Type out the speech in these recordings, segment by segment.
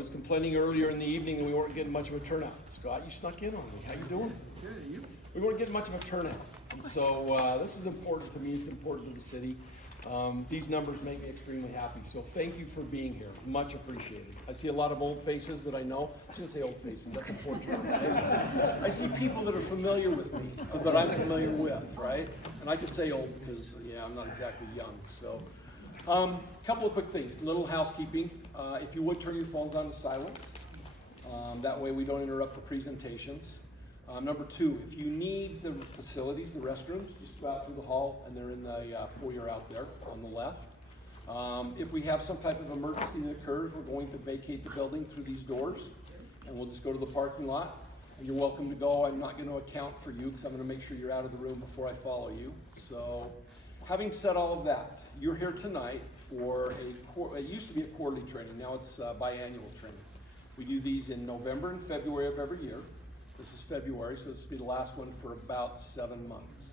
was complaining earlier in the evening and we weren't getting much of a turnout. Scott, you snuck in on me. How you doing? Good, you? We weren't getting much of a turnout. And so this is important to me. It's important to the city. These numbers make me extremely happy. So thank you for being here. Much appreciated. I see a lot of old faces that I know. I shouldn't say old faces. That's important. I see people that are familiar with me, that I'm familiar with, right? And I can say old because, yeah, I'm not exactly young. So couple of quick things. Little housekeeping. If you would turn your phones on to silent. That way we don't interrupt for presentations. Number two, if you need the facilities, the restrooms, just go out through the hall and they're in the foyer out there on the left. If we have some type of emergency that occurs, we're going to vacate the building through these doors and we'll just go to the parking lot. And you're welcome to go. I'm not going to account for you because I'm going to make sure you're out of the room before I follow you. So having said all of that, you're here tonight for it used to be a quarterly training, now it's biannual training. We do these in November and February of every year. This is February, so this will be the last one for about 7 months.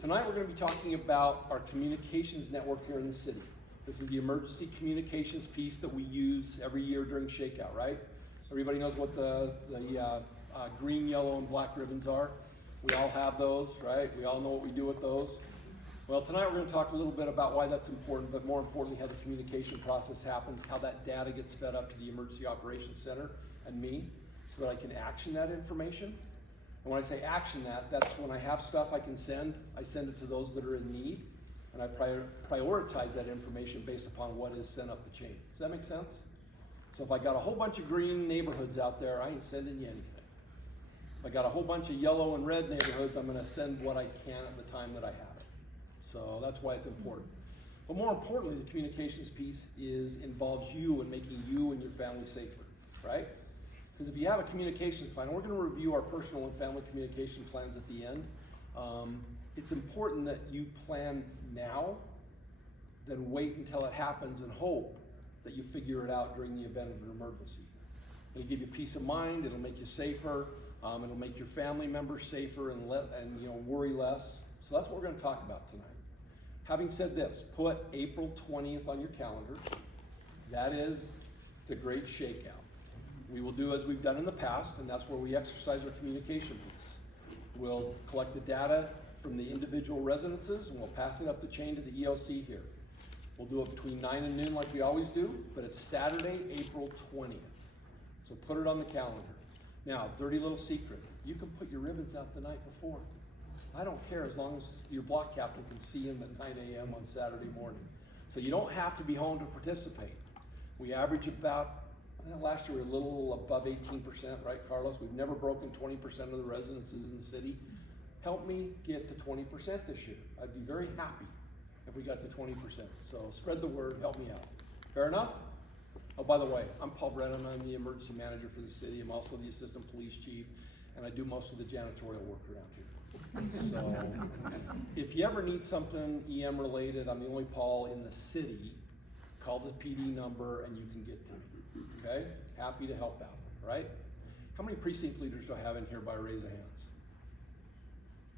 Tonight we're going to be talking about our communications network here in the city. This is the emergency communications piece that we use every year during Shakeout, right? Everybody knows what the green, yellow, and black ribbons are. We all have those, right? We all know what we do with those. Well, tonight we're going to talk a little bit about why that's important, but more importantly, how the communication process happens, how that data gets fed up to the Emergency Operations Center and me, so that I can action that information. And when I say action that, that's when I have stuff I can send, I send it to those that are in need, and I prioritize that information based upon what is sent up the chain. Does that make sense? So if I got a whole bunch of green neighborhoods out there, I ain't sending you anything. If I got a whole bunch of yellow and red neighborhoods, I'm gonna send what I can at the time that I have it. So that's why it's important. But more importantly, the communications piece involves you and making you and your family safer, right? Because if you have a communications plan, and we're going to review our personal and family communication plans at the end, it's important that you plan now, then wait until it happens and hope that you figure it out during the event of an emergency. It'll give you peace of mind, it'll make you safer, it'll make your family members safer and worry less. So that's what we're going to talk about tonight. Having said this, put April 20th on your calendar. That is the great shakeout. We will do as we've done in the past, and that's where we exercise our communication piece. We'll collect the data from the individual residences and we'll pass it up the chain to the EOC here. We'll do it between 9 and noon like we always do, but it's Saturday, April 20th. So put it on the calendar. Now, dirty little secret, you can put your ribbons out the night before. I don't care as long as your block captain can see him at 9 a.m. on Saturday morning. So you don't have to be home to participate. We average about, last year we were a little above 18%, right, Carlos? We've never broken 20% of the residences in the city. Help me get to 20% this year. I'd be very happy if we got to 20%. So spread the word, help me out. Fair enough? Oh, by the way, I'm Paul Brennan. I'm the emergency manager for the city. I'm also the assistant police chief, and I do most of the janitorial work around here. So if you ever need something EM related, I'm the only Paul in the city. Call the PD number and you can get to me, okay? Happy to help out, right? How many precinct leaders do I have in here by raise of hands?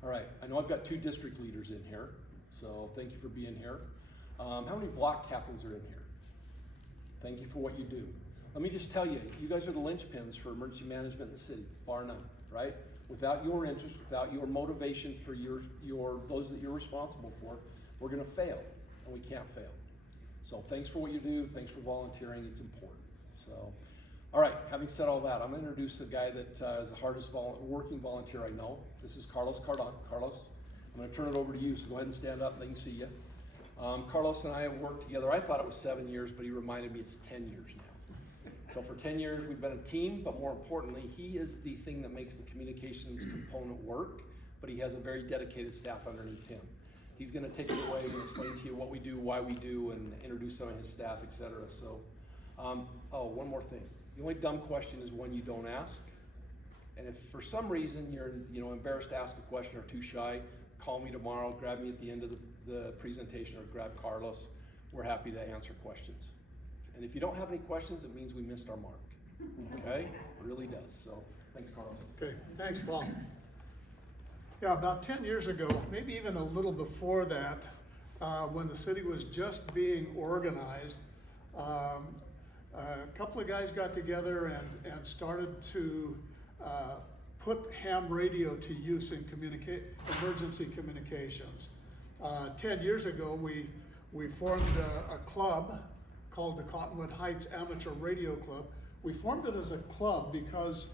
All right, I know I've got 2 district leaders in here, so thank you for being here. How many block captains are in here? Thank you for what you do. Let me just tell you, you guys are the linchpins for emergency management in the city, bar none, right? Without your interest, without your motivation for those that you're responsible for, we're gonna fail, and we can't fail. So thanks for what you do, thanks for volunteering, it's important. So, all right, having said all that, I'm gonna introduce the guy that is the hardest working volunteer I know. This is Carlos Cardon. Carlos, I'm gonna turn it over to you, so go ahead and stand up, they can see you. Carlos and I have worked together, I thought it was 7 years, but he reminded me it's 10 years now. So for 10 years, we've been a team, but more importantly, he is the thing that makes the communications component work, but he has a very dedicated staff underneath him. He's gonna take it away and explain to you what we do, why we do, and introduce some of his staff, etc. So, one more thing. The only dumb question is one you don't ask. And if for some reason you're embarrassed to ask a question or too shy, call me tomorrow, grab me at the end of the presentation, or grab Carlos. We're happy to answer questions. And if you don't have any questions, it means we missed our mark, okay? It really does, so thanks, Carlos. Okay, thanks, Paul. Yeah, about 10 years ago, maybe even a little before that, when the city was just being organized, a couple of guys got together and started to put ham radio to use in emergency communications. 10 years ago, we formed a club called the Cottonwood Heights Amateur Radio Club. We formed it as a club because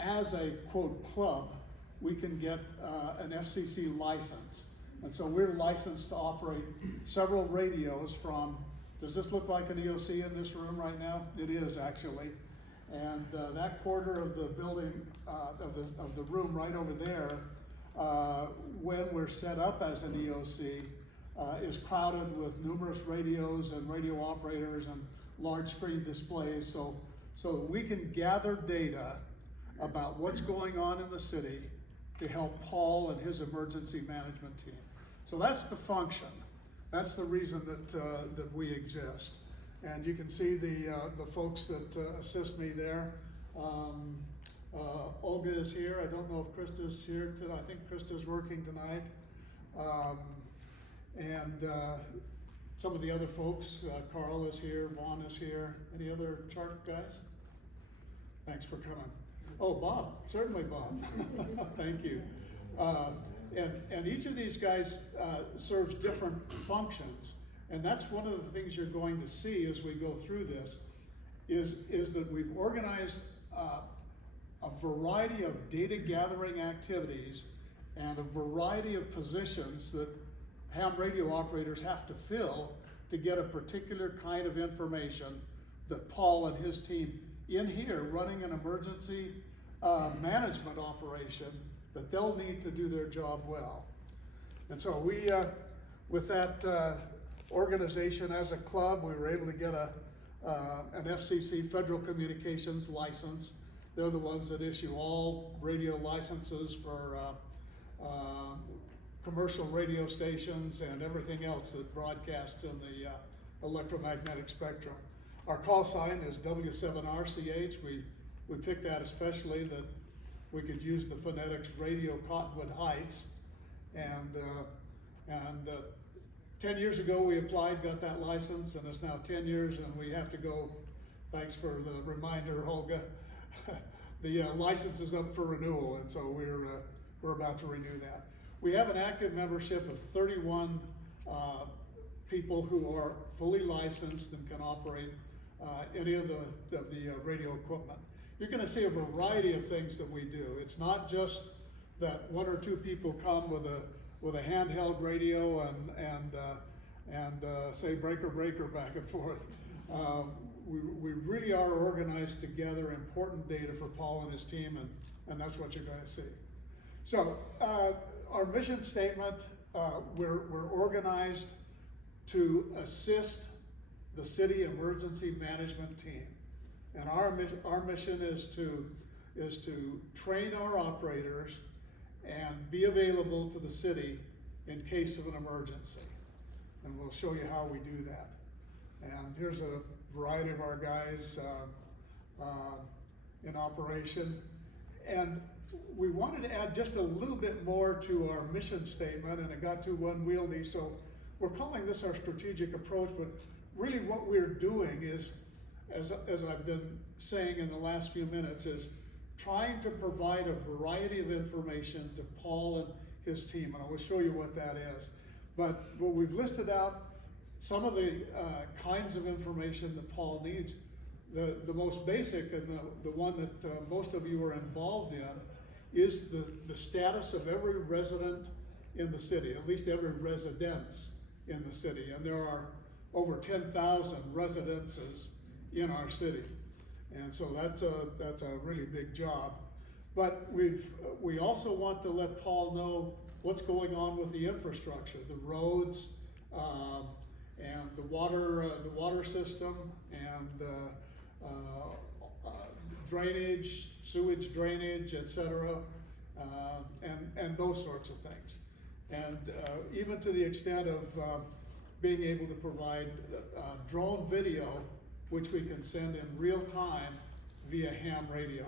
as a, quote, club, we can get an FCC license. And so we're licensed to operate several radios from, does this look like an EOC in this room right now? It is actually. And that quarter of the building, of the room right over there, when we're set up as an EOC, is crowded with numerous radios and radio operators and large screen displays, so we can gather data about what's going on in the city to help Paul and his emergency management team. So that's the function. That's the reason that we exist. And you can see the folks that assist me there. Olga is here. I don't know if Krista's here today. I think Krista's working tonight. And some of the other folks, Carl is here, Vaughn is here. Any other chart guys? Thanks for coming. Oh, Bob, certainly Bob. Thank you. And each of these guys serves different functions. And that's one of the things you're going to see as we go through this, is that we've organized a variety of data gathering activities and a variety of positions that ham radio operators have to fill to get a particular kind of information that Paul and his team in here running an emergency management operation, that they'll need to do their job well. And so we, with that organization as a club, we were able to get an FCC Federal Communications license. They're the ones that issue all radio licenses for commercial radio stations and everything else that broadcasts in the electromagnetic spectrum. Our call sign is W7RCH. We picked that especially that we could use the phonetics Radio Cottonwood Heights. And 10 years ago we applied, got that license, and it's now 10 years and we have to go, thanks for the reminder, Olga. The license is up for renewal, and so we're about to renew that. We have an active membership of 31 people who are fully licensed and can operate any of the radio equipment. You're going to see a variety of things that we do. It's not just that one or two people come with a handheld radio and say breaker back and forth. We really are organized to gather important data for Paul and his team, and that's what you're going to see. So our mission statement, we're organized to assist the city emergency management team. And our mission is to train our operators and be available to the city in case of an emergency. And we'll show you how we do that. And here's a variety of our guys in operation. And we wanted to add just a little bit more to our mission statement, and it got too unwieldy, so we're calling this our strategic approach, but really what we're doing is, as I've been saying in the last few minutes, is trying to provide a variety of information to Paul and his team, and I will show you what that is. But we've listed out some of the kinds of information that Paul needs. The most basic and the one that most of you are involved in is the status of every resident in the city, at least every residence in the city. And there are over 10,000 residences in our city. And so that's a really big job. But we also want to let Paul know what's going on with the infrastructure, the roads, and the water system, and drainage, sewage drainage, etc., and those sorts of things. And even to the extent of being able to provide drone video, which we can send in real time via ham radio.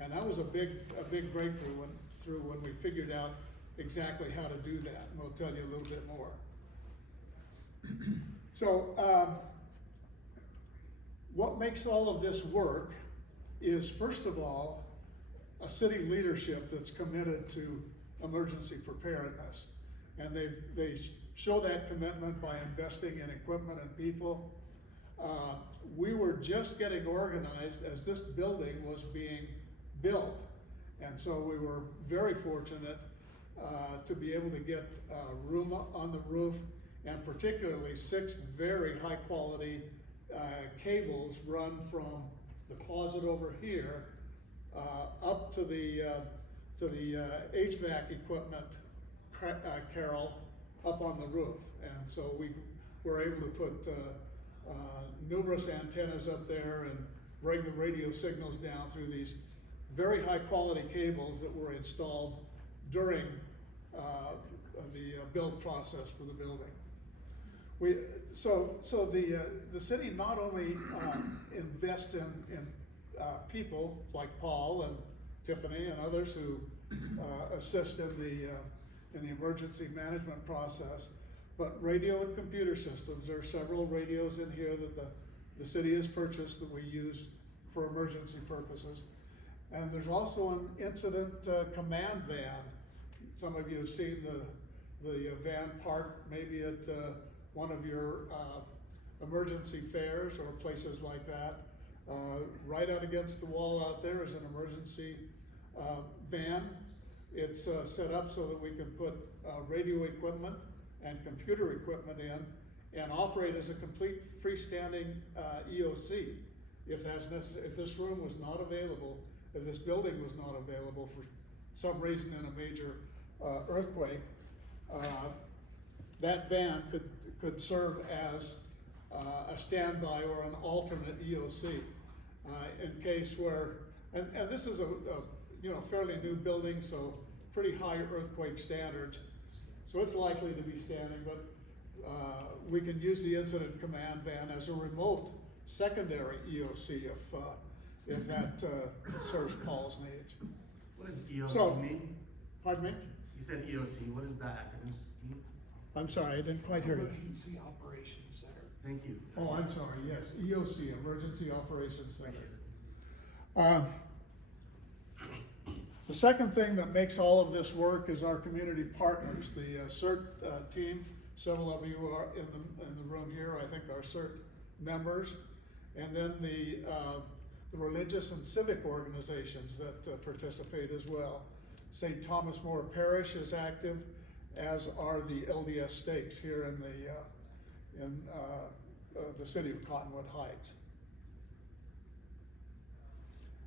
And that was a big breakthrough when we figured out exactly how to do that. And we'll tell you a little bit more. So what makes all of this work is, first of all, a city leadership that's committed to emergency preparedness. And they show that commitment by investing in equipment and people. We were just getting organized as this building was being built. And so we were very fortunate to be able to get room on the roof, and particularly 6 very high quality cables run from the closet over here up to the HVAC equipment carrel up on the roof. And so we were able to put numerous antennas up there and bring the radio signals down through these very high quality cables that were installed during the build process for the building. So the city not only invests in people like Paul and Tiffany and others who assist in the emergency management process, but radio and computer systems. There are several radios in here that the city has purchased that we use for emergency purposes. And there's also an incident command van. Some of you have seen the van parked maybe at one of your emergency fairs or places like that. Right out against the wall out there is an emergency van. It's set up so that we can put radio equipment and computer equipment in and operate as a complete freestanding EOC. If that's necessary, if this room was not available, if this building was not available for some reason in a major earthquake, that van could serve as a standby or an alternate EOC in case where, and this is a fairly new building, so pretty high earthquake standards. So it's likely to be standing, but we can use the incident command van as a remote secondary EOC if that serves Paul's needs. What does EOC mean? Pardon me? You said EOC. What does that acronym mean? I'm sorry, I didn't quite hear you. Emergency Operations Center. Thank you. Oh, I'm sorry, yes, EOC, Emergency Operations Center. The second thing that makes all of this work is our community partners. The CERT team, several of you are in the room here, I think are CERT members. And then the religious and civic organizations that participate as well. St. Thomas More Parish is active, as are the LDS stakes here in the city of Cottonwood Heights.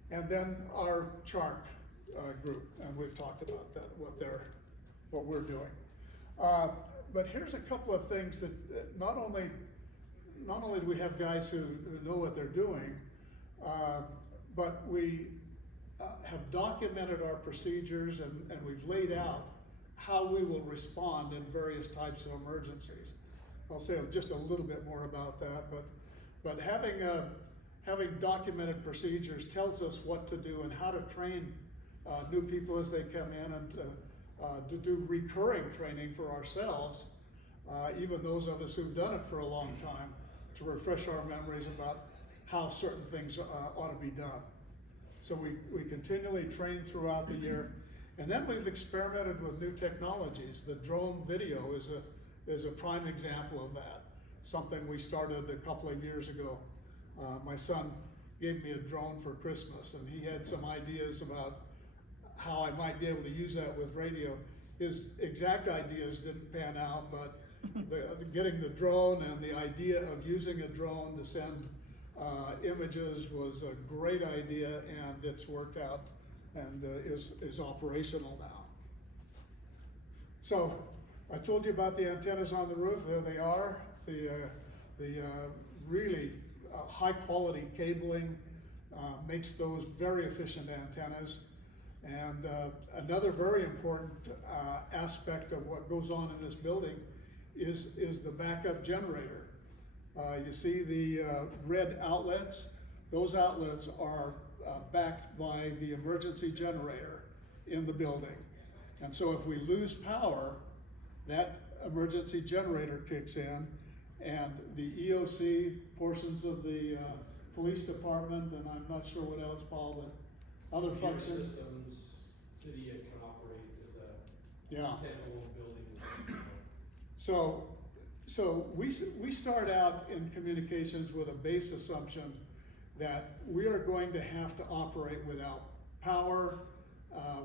And then our CHARC group, and we've talked about that, what we're doing. But here's a couple of things that not only do we have guys who know what they're doing, but we have documented our procedures and we've laid out how we will respond in various types of emergencies. I'll say just a little bit more about that, but having documented procedures tells us what to do and how to train new people as they come in, and to do recurring training for ourselves, even those of us who've done it for a long time, to refresh our memories about how certain things ought to be done. So we continually train throughout the year. And then we've experimented with new technologies. The drone video is a prime example of that, something we started a couple of years ago. My son gave me a drone for Christmas, and he had some ideas about how I might be able to use that with radio. His exact ideas didn't pan out, but getting the drone and the idea of using a drone to send images was a great idea, and it's worked out and is operational now. So I told you about the antennas on the roof. There they are. The really high quality cabling makes those very efficient antennas. And another very important aspect of what goes on in this building is the backup generator. You see the red outlets? Those outlets are backed by the emergency generator in the building. And so if we lose power, that emergency generator kicks in, and the EOC portions of the police department, and I'm not sure what else, Paul, but other Computer functions. systems, city can operate as a Yeah. standalone building. So we start out in communications with a base assumption that we are going to have to operate without power,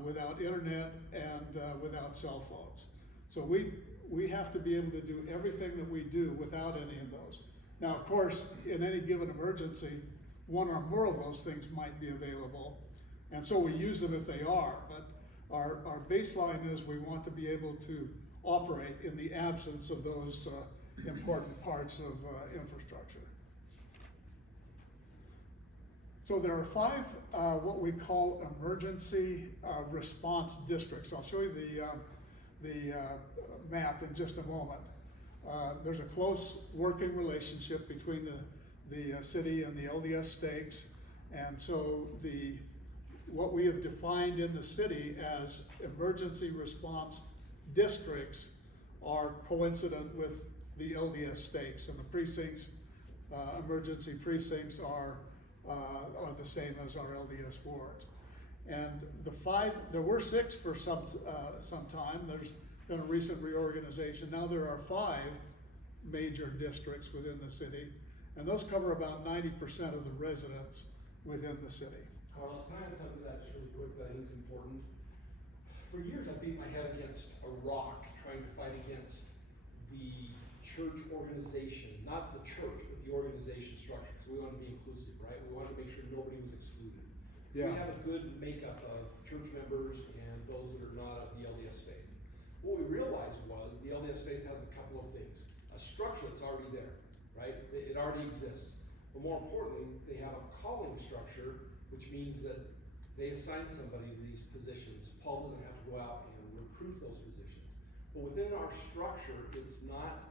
without internet, and without cell phones. So we have to be able to do everything that we do without any of those. Now, of course, in any given emergency, one or more of those things might be available, and so we use them if they are, but our baseline is we want to be able to operate in the absence of those important parts of infrastructure. So there are 5 what we call emergency response districts. I'll show you the map in just a moment. There's a close working relationship between the city and the LDS stakes, and so what we have defined in the city as emergency response districts are coincident with the LDS stakes, and the precincts, emergency precincts are the same as our LDS wards. And there were 6 for some time. There's been a recent reorganization. Now there are 5 major districts within the city, and those cover about 90% of the residents within the city. Carlos, can I add something to that just really quick that I think is important? For years, I beat my head against a rock trying to fight against the church organization, not the church, but the organization structure. So we wanted to be inclusive, right? We wanted to make sure nobody was excluded. Yeah. We have a good makeup of church members and those that are not of the LDS faith. What we realized was the LDS faith has a couple of things. A structure that's already there, right? It already exists. But more importantly, they have a calling structure, which means that they assign somebody to these positions. Paul doesn't have to go out and recruit those positions. But within our structure, it's not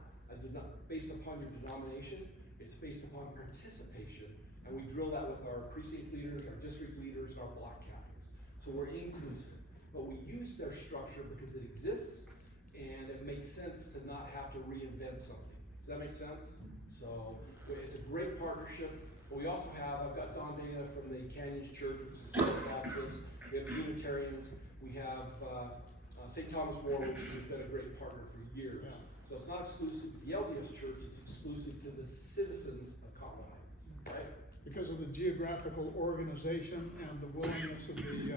based upon your denomination, it's based upon participation. And we drill that with our precinct leaders, our district leaders, and our block captains. So we're inclusive. But we use their structure because it exists, and it makes sense to not have to reinvent something. Does that make sense? So it's a great partnership. But we also have, I've got Don Dana from the Canyons Church, which is Southern Baptist. We have the Unitarians. We have St. Thomas More, which has been a great partner for years. Yeah. So it's not exclusive to the LDS Church, it's exclusive to the citizens of Cottonwood Heights, right? Because of the geographical organization and the willingness of the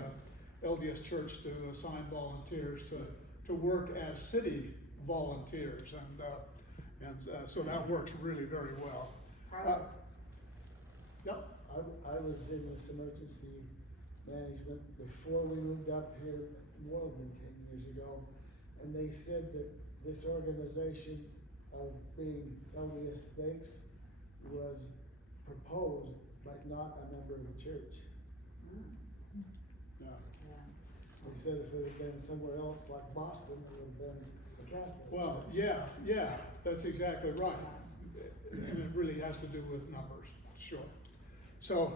LDS Church to assign volunteers to work as city volunteers, and so that works really very well. Yep. I was in this emergency management before we moved up here more than 10 years ago, and they said that this organization of being LDS stakes was proposed, but not a member of the church. Yeah. They said if it had been somewhere else like Boston, it would have been a Catholic Well, church. yeah, that's exactly right. And it really has to do with numbers, sure. So,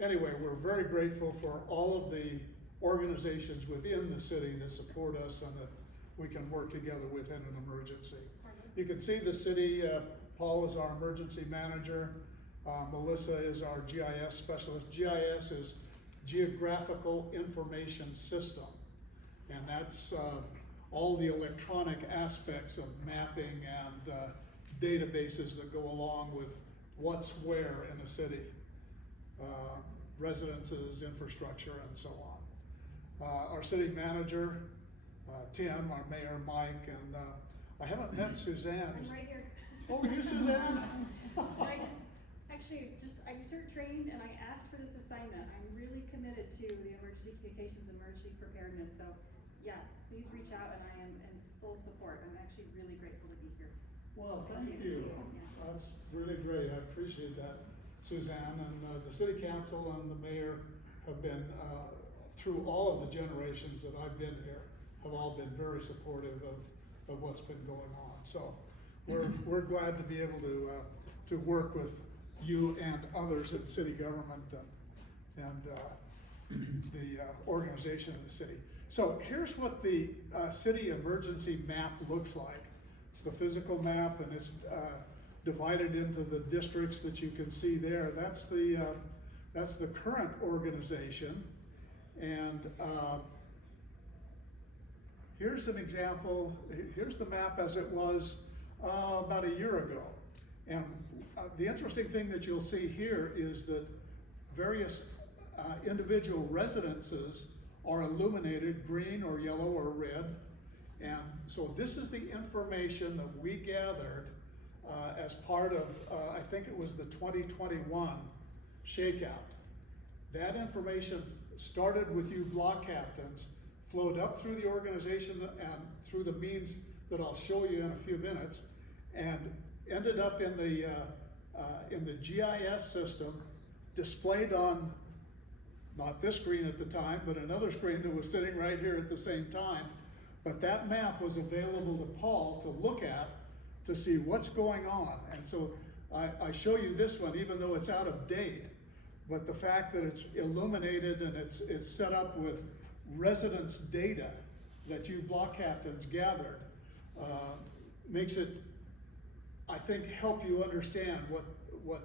anyway, we're very grateful for all of the organizations within the city that support us and that we can work together within an emergency. You can see the city, Paul is our emergency manager, Melissa is our GIS specialist. GIS is Geographical Information System, and that's all the electronic aspects of mapping and databases that go along with what's where in a city, residences, infrastructure, and so on. Our city manager, Tim, our mayor, Mike, and I haven't met Suzanne. I'm right here. Oh, you Suzanne? I'm cert trained and I asked for this assignment. I'm really committed to the emergency communications and emergency preparedness. So yes, please reach out and I am in full support. I'm actually really grateful to be here. Well, thank you. Yeah. That's really great. I appreciate that, Suzanne. And the city council and the mayor have been, through all of the generations that I've been here, have all been very supportive of what's been going on. So we're glad to be able to work with you and others in city government and the organization of the city. So here's what the city emergency map looks like. It's the physical map, and it's divided into the districts that you can see there. That's the current organization. And here's an example. Here's the map as it was about a year ago. And the interesting thing that you'll see here is that various individual residences are illuminated green or yellow or red. And so this is the information that we gathered as part of, I think it was the 2021 shakeout. That information started with you block captains, flowed up through the organization and through the means that I'll show you in a few minutes, and ended up in the GIS system, displayed on not this screen at the time, but another screen that was sitting right here at the same time. But that map was available to Paul to look at to see what's going on. And so I show you this one, even though it's out of date, but the fact that it's illuminated and it's set up with residence data that you block captains gathered makes it, I think, help you understand what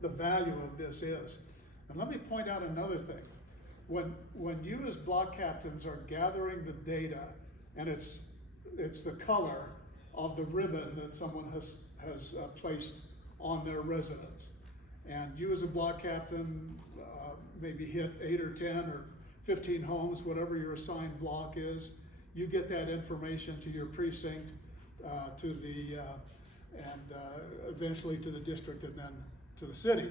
the value of this is. And let me point out another thing. When you as block captains are gathering the data, and it's the color of the ribbon that someone has placed on their residence, and you as a block captain maybe hit 8 or 10 or 15 homes, whatever your assigned block is, you get that information to your precinct, to the and eventually to the district and then to the city.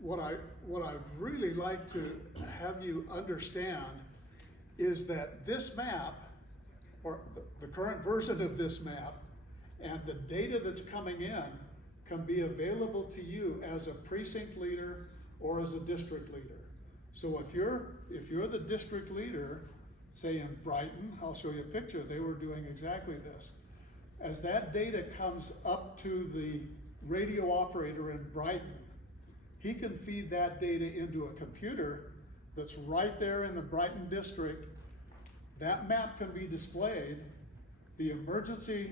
What I'd really like to have you understand is that this map, or the current version of this map, and the data that's coming in can be available to you as a precinct leader or as a district leader. So if you're the district leader, say in Brighton, I'll show you a picture, they were doing exactly this. As that data comes up to the radio operator in Brighton, he can feed that data into a computer that's right there in the Brighton district. That map can be displayed. The emergency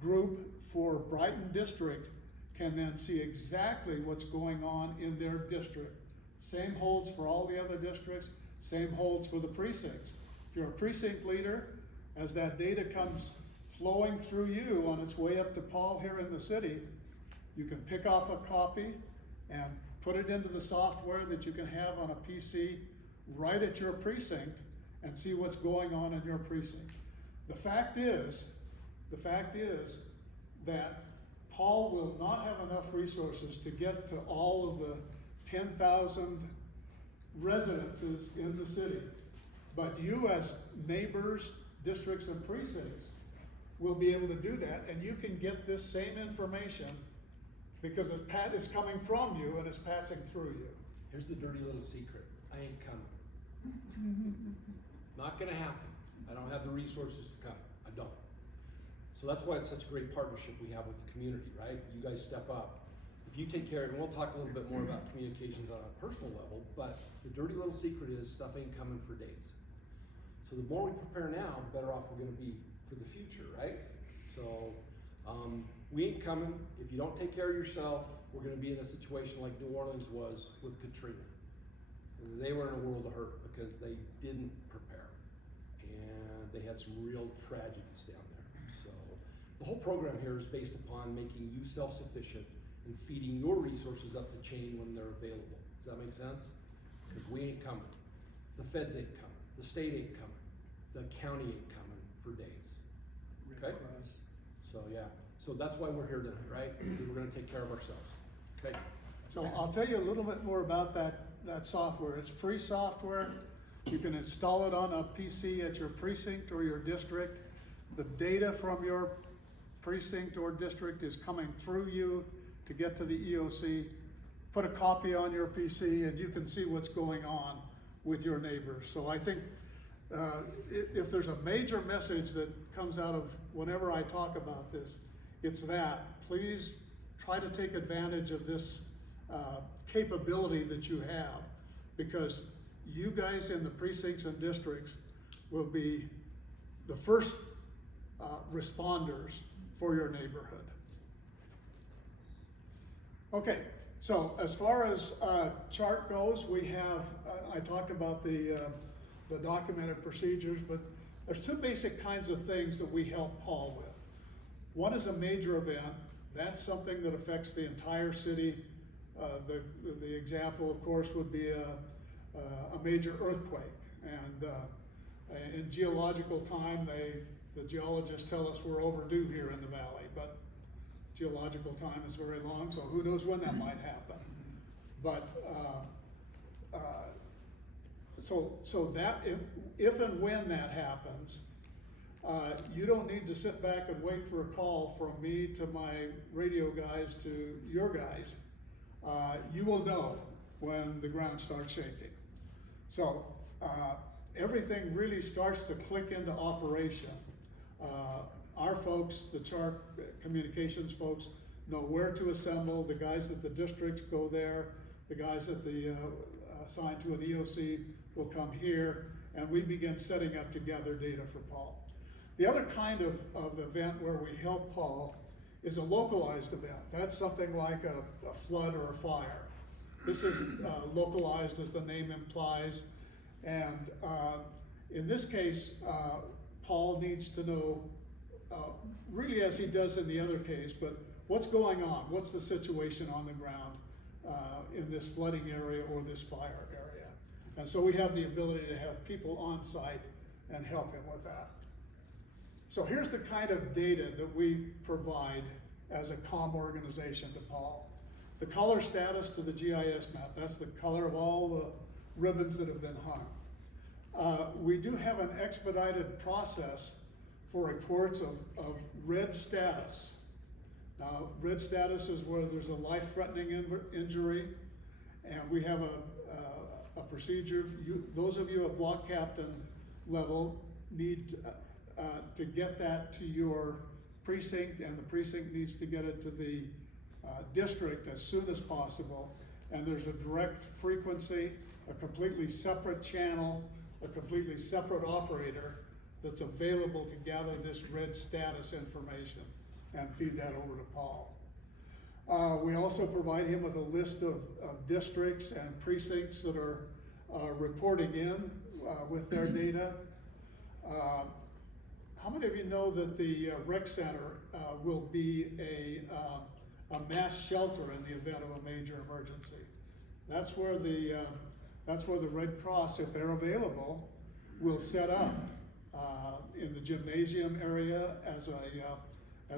group for Brighton district can then see exactly what's going on in their district. Same holds for all the other districts, same holds for the precincts. If you're a precinct leader, as that data comes flowing through you on its way up to Paul here in the city, you can pick up a copy and put it into the software that you can have on a PC right at your precinct and see what's going on in your precinct. The fact is that Paul will not have enough resources to get to all of the 10,000 residences in the city. But you as neighbors, districts, and precincts will be able to do that, and you can get this same information because it's coming from you and it's passing through you. Here's the dirty little secret. I ain't coming. Not gonna happen. I don't have the resources to come. I don't. So that's why it's such a great partnership we have with the community, right? You guys step up. If you take care of it, and we'll talk a little bit more about communications on a personal level, but the dirty little secret is stuff ain't coming for days. So the more we prepare now, the better off we're gonna be for the future, right? So we ain't coming. If you don't take care of yourself, we're gonna be in a situation like New Orleans was with Katrina. They were in a world of hurt because they didn't prepare. And they had some real tragedies down there. So the whole program here is based upon making you self-sufficient and feeding your resources up the chain when they're available. Does that make sense? Because we ain't coming. The feds ain't coming. The state ain't coming. The county ain't coming for days. Okay? So yeah. So that's why we're here tonight, right? Because we're gonna take care of ourselves. Okay? So I'll tell you a little bit more about that software. It's free software. You can install it on a PC at your precinct or your district. The data from your precinct or district is coming through you to get to the EOC. Put a copy on your PC and you can see what's going on with your neighbors. So I think if there's a major message that comes out of whenever I talk about this, it's that. Please try to take advantage of this capability that you have, because you guys in the precincts and districts will be the first responders for your neighborhood. Okay, so as far as chart goes, we have, I talked about the documented procedures, but there's two basic kinds of things that we help Paul with. One is a major event. That's something that affects the entire city. The example, of course, would be a major earthquake. And in geological time, the geologists tell us we're overdue here in the valley, but geological time is very long, so who knows when that might happen. But so that if and when that happens, you don't need to sit back and wait for a call from me to my radio guys to your guys. You will know when the ground starts shaking. So everything really starts to click into operation. Our folks, the chart communications folks, know where to assemble. The guys at the districts go there. The guys at the assigned to an EOC will come here, and we begin setting up together data for Paul. The other kind of event where we help Paul is a localized event. That's something like a flood or a fire. This is localized, as the name implies, and in this case, Paul needs to know, really as he does in the other case, but what's going on? What's the situation on the ground in this flooding area or this fire area? And so we have the ability to have people on site and help him with that. So here's the kind of data that we provide as a comm organization to Paul. The color status to the GIS map, that's the color of all the ribbons that have been hung. We do have an expedited process for reports of red status. Now, red status is where there's a life-threatening injury, and we have a procedure. Those of you at block captain level need to get that to your precinct, and the precinct needs to get it to the district as soon as possible. And there's a direct frequency, a completely separate channel, a completely separate operator that's available to gather this red status information and feed that over to Paul. We also provide him with a list of districts and precincts that are reporting in with their data. How many of you know that the rec center will be a mass shelter in the event of a major emergency? That's where the Red Cross, if they're available, will set up in the gymnasium area as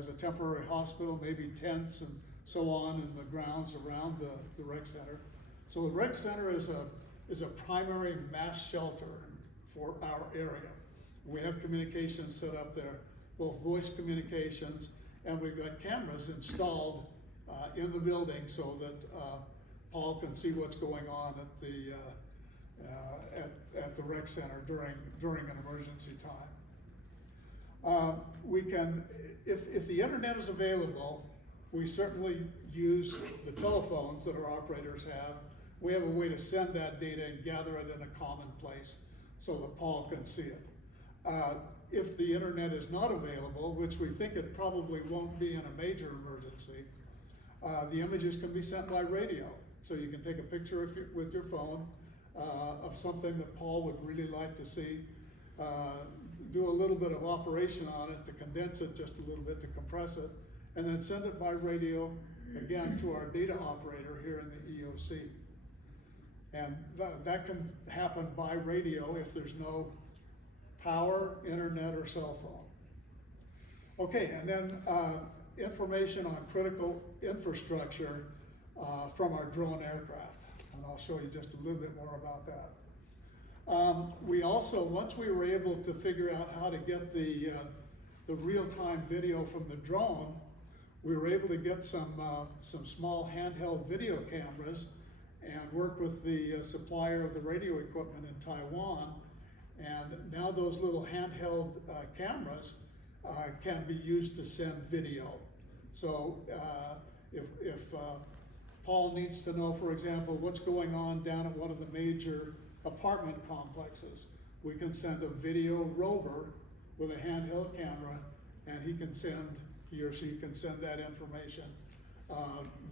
a temporary hospital, maybe tents and so on in the grounds around the rec center. So the rec center is a primary mass shelter for our area. We have communications set up there, both voice communications, and we've got cameras installed in the building so that Paul can see what's going on at the rec center during an emergency time. We can, if the internet is available, we certainly use the telephones that our operators have. We have a way to send that data and gather it in a common place so that Paul can see it. If the internet is not available, which we think it probably won't be in a major emergency, the images can be sent by radio. So you can take a picture with your phone of something that Paul would really like to see, do a little bit of operation on it to condense it just a little bit, to compress it, and then send it by radio, again, to our data operator here in the EOC. And that can happen by radio if there's no power, internet, or cell phone. Okay, and then information on critical infrastructure from our drone aircraft. And I'll show you just a little bit more about that. We also, once we were able to figure out how to get the real-time video from the drone, we were able to get some small handheld video cameras and work with the supplier of the radio equipment in Taiwan. And now those little handheld cameras can be used to send video. So if Paul needs to know, for example, what's going on down at one of the major apartment complexes, we can send a video rover with a handheld camera, and he or she can send that information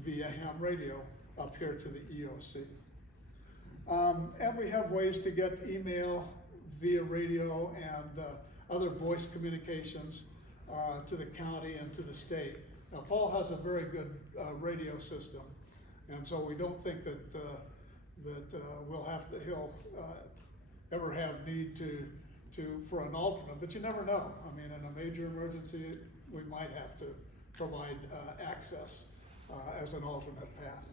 via ham radio up here to the EOC. And we have ways to get email via radio and other voice communications to the county and to the state. Now, Paul has a very good radio system, and so we don't think that he'll ever have need for an alternate, but you never know. I mean, in a major emergency, we might have to provide access as an alternate path.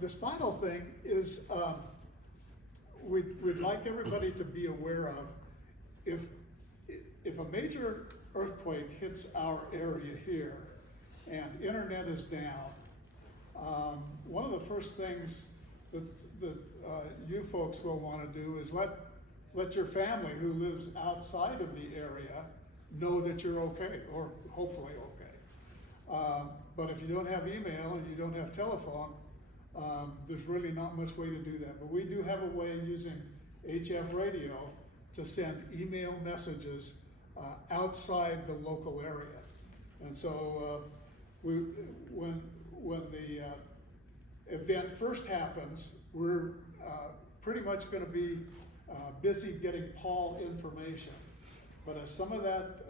This final thing is we'd like everybody to be aware of if a major earthquake hits our area here and internet is down, one of the first things that you folks will want to do is let your family who lives outside of the area know that you're okay, or hopefully okay. But if you don't have email and you don't have telephone, there's really not much way to do that. But we do have a way using HF radio to send email messages outside the local area. And so when the event first happens, we're pretty much going to be busy getting Paul information. But as some of that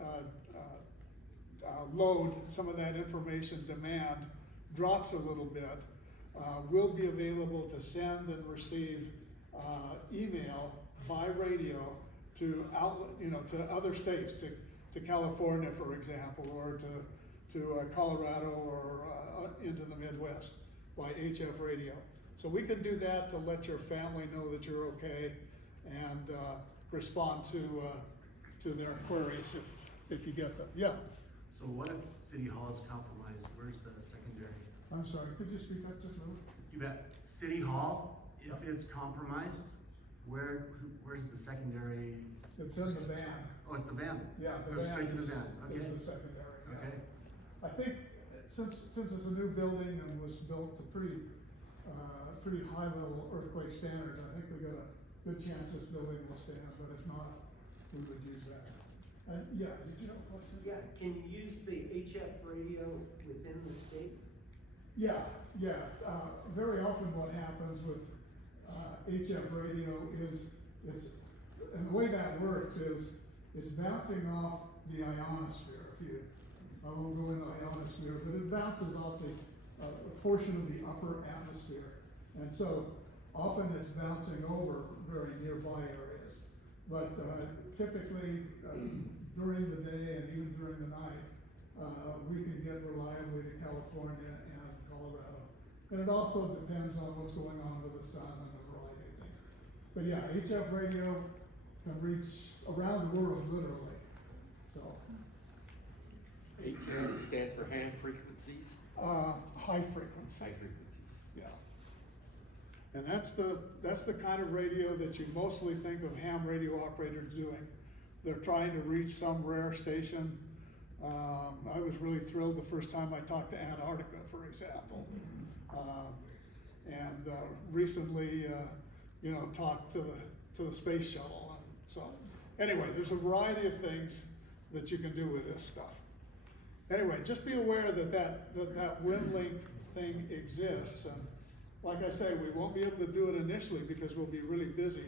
load, some of that information demand drops a little bit, we'll be available to send and receive email by radio to to other states, to California, for example, or to Colorado, or into the Midwest by HF radio. So we can do that to let your family know that you're okay and respond to their queries if you get them. Yeah. So what if City Hall is compromised? Where's the secondary? I'm sorry, could you speak up just a little? You bet. City Hall, if it's compromised, where's the secondary? It's in the van. Oh, it's the van. Yeah, the Goes van straight to the is- van. Okay. is the secondary. Yeah. Okay. I think since it's a new building and was built to pretty high level earthquake standards, I think we got a good chance this building will stand, but if not, we would use that. And yeah, did you have a question? Yeah, can you use the HF radio within the state? Yeah. Very often what happens with HF radio is and the way that works is it's bouncing off the ionosphere. I won't go into ionosphere, but it bounces off a portion of the upper atmosphere. And so often it's bouncing over very nearby areas. But typically during the day and even during the night, we can get reliably to California and Colorado. And it also depends on what's going on with the sun and a variety of things. But yeah, HF radio can reach around the world literally. So HF stands for ham frequencies, high frequency. high frequencies. Yeah. And that's the kind of radio that you mostly think of ham radio operators doing. They're trying to reach some rare station. I was really thrilled the first time I talked to Antarctica, for example. And recently, talked to the space shuttle. And so anyway, there's a variety of things that you can do with this stuff. Anyway, just be aware that WinLink thing exists, and like I say, we won't be able to do it initially because we'll be really busy.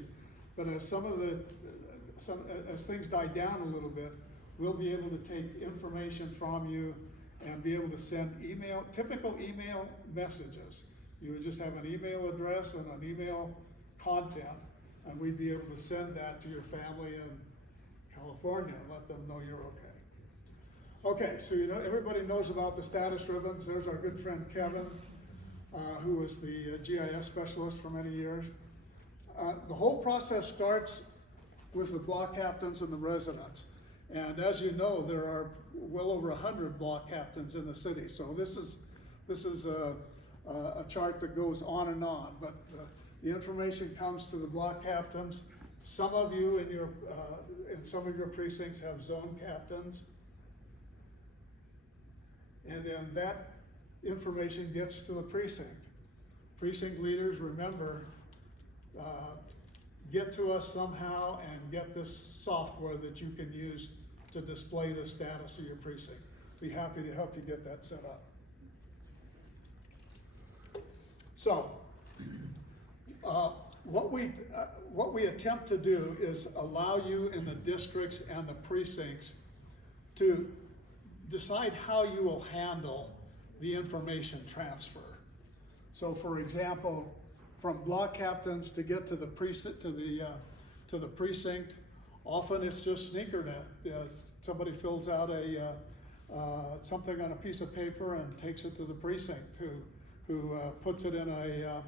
But as as things die down a little bit, we'll be able to take information from you and be able to send typical email messages. You would just have an email address and an email content, and we'd be able to send that to your family in California and let them know you're okay. Okay, so everybody knows about the status ribbons. There's our good friend Kevin, who was the GIS specialist for many years. The whole process starts with the block captains and the residents. And as you know, there are well over 100 block captains in the city. So this is a chart that goes on and on. But the information comes to the block captains. Some of you in some of your precincts have zone captains. And then that information gets to the precinct. Precinct leaders, remember, get to us somehow and get this software that you can use to display the status of your precinct. Be happy to help you get that set up. So, what we attempt to do is allow you in the districts and the precincts to decide how you will handle the information transfer. So, for example, from block captains to get to the precinct, to the precinct, often it's just sneakernet. Somebody fills out something on a piece of paper and takes it to the precinct, who puts it in a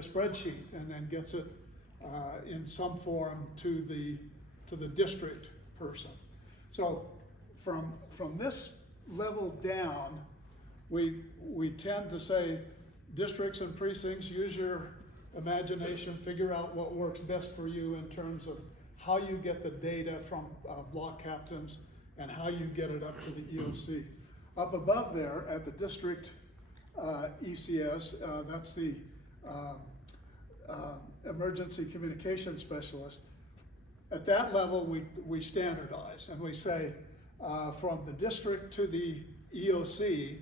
spreadsheet and then gets it in some form to the district person. So from this level down, we tend to say, districts and precincts, use your imagination, figure out what works best for you in terms of how you get the data from block captains and how you get it up to the EOC. Up above there at the district ECS, that's the emergency communication specialist. At that level, we standardize and we say, from the district to the EOC,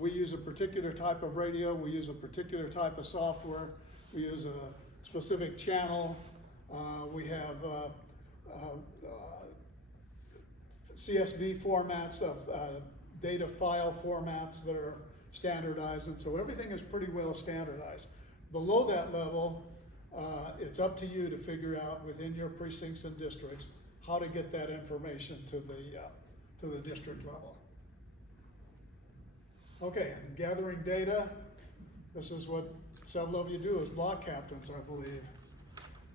we use a particular type of radio, we use a particular type of software, we use a specific channel, we have CSV formats of data file formats that are standardized, and so everything is pretty well standardized. Below that level, it's up to you to figure out within your precincts and districts how to get that information to the district level. Okay, and gathering data, this is what several of you do as block captains, I believe.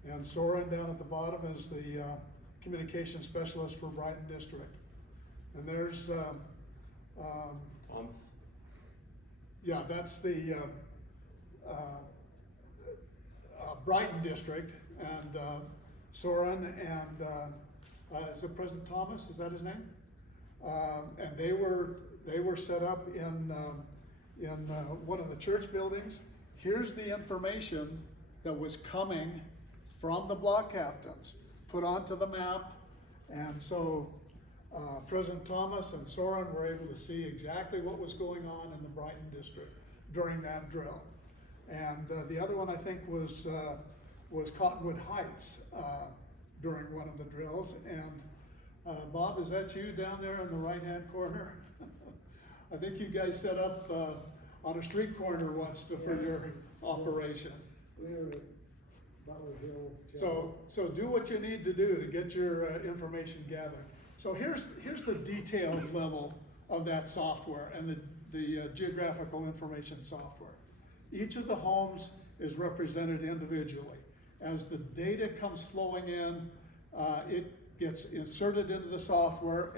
And Soren down at the bottom is the communication specialist for Brighton District. And there's, Thomas? yeah, that's the Brighton District, and Soren and is it President Thomas? Is that his name? And they were set up in one of the church buildings. Here's the information that was coming from the block captains, put onto the map, and so President Thomas and Soren were able to see exactly what was going on in the Brighton District during that drill. And the other one I think was Cottonwood Heights during one of the drills. And Bob, is that you down there in the right-hand corner? I think you guys set up on a street corner once for your operation. We were at Butler Hill. So do what you need to do to get your information gathered. So here's the detailed level of that software and the geographical information software. Each of the homes is represented individually. As the data comes flowing in, it gets inserted into the software,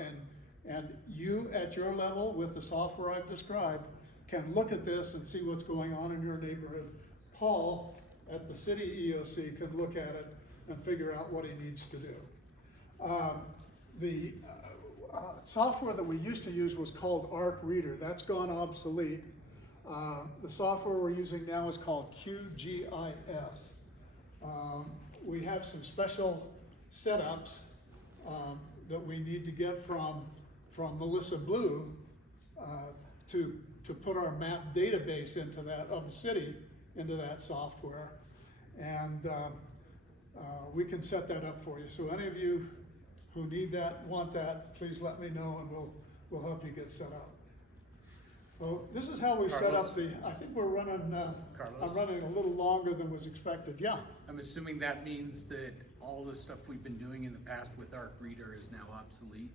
and you at your level with the software I've described can look at this and see what's going on in your neighborhood. Paul at the city EOC can look at it and figure out what he needs to do. The software that we used to use was called Arc Reader. That's gone obsolete. The software we're using now is called QGIS. We have some special setups that we need to get from Melissa Blue to put our map database into that of the city into that software, and we can set that up for you. So any of you who need that, want that, please let me know, and we'll help you get set up. Well, this is how we set up I think we're running, I'm running a little longer than was expected. Yeah. I'm assuming that means that all the stuff we've been doing in the past with Arc Reader is now obsolete?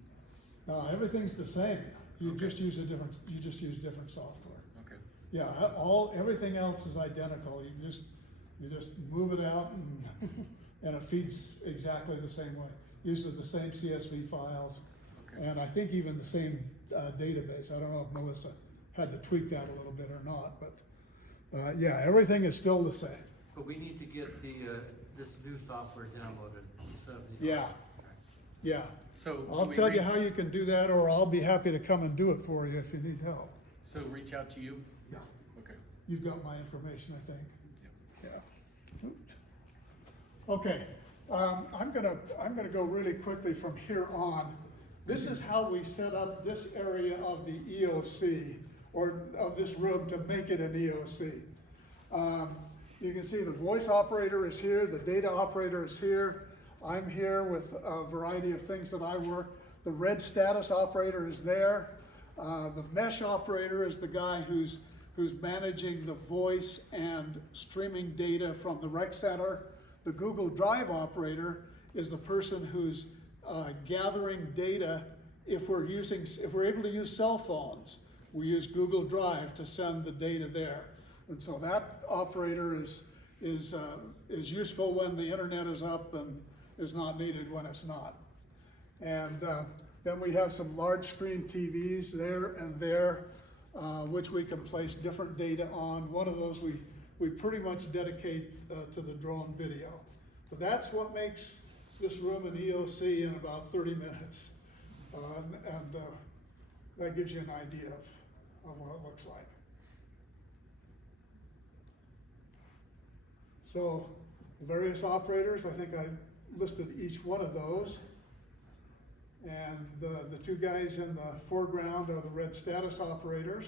Everything's the same. You just use different software. Okay. Yeah, everything else is identical. You just move it out and it feeds exactly the same way. Uses the same CSV files, Okay. and I think even the same database. I don't know if Melissa had to tweak that a little bit or not, but yeah, everything is still the same. But we need to get this new software downloaded. Yeah, yeah. So I'll we tell you how you can do that, or I'll be happy to come and do it for you if you need help. So reach out to you? Yeah, Okay. you've got my information, I think. Yep. Yeah. Okay, I'm gonna go really quickly from here on. This is how we set up this area of the EOC, or of this room, to make it an EOC. You can see the voice operator is here, the data operator is here. I'm here with a variety of things that I work. The red status operator is there. The mesh operator is the guy who's managing the voice and streaming data from the rec center. The Google Drive operator is the person who's gathering data. If we're able to use cell phones, we use Google Drive to send the data there. And so that operator is useful when the internet is up and is not needed when it's not. And then we have some large screen TVs there and there, which we can place different data on. One of those we pretty much dedicate to the drone video. But that's what makes this room an EOC in about 30 minutes. That gives you an idea of what it looks like. So the various operators, I think I listed each one of those. And the two guys in the foreground are the red status operators.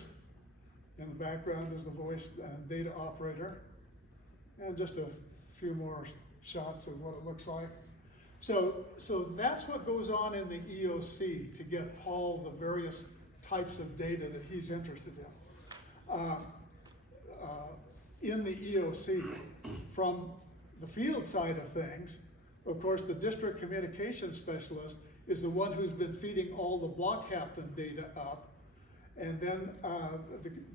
In the background is the voice and data operator. And just a few more shots of what it looks like. So that's what goes on in the EOC to get Paul the various types of data that he's interested in. In the EOC, from the field side of things, of course, the district communications specialist is the one who's been feeding all the block captain data up, and then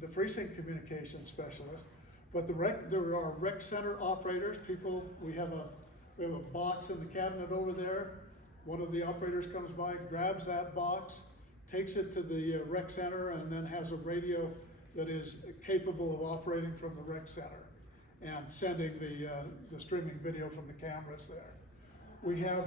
the precinct communications specialist. But there are rec center operators, people, we have a box in the cabinet over there. One of the operators comes by, grabs that box, takes it to the rec center, and then has a radio that is capable of operating from the rec center and sending the streaming video from the cameras there. We have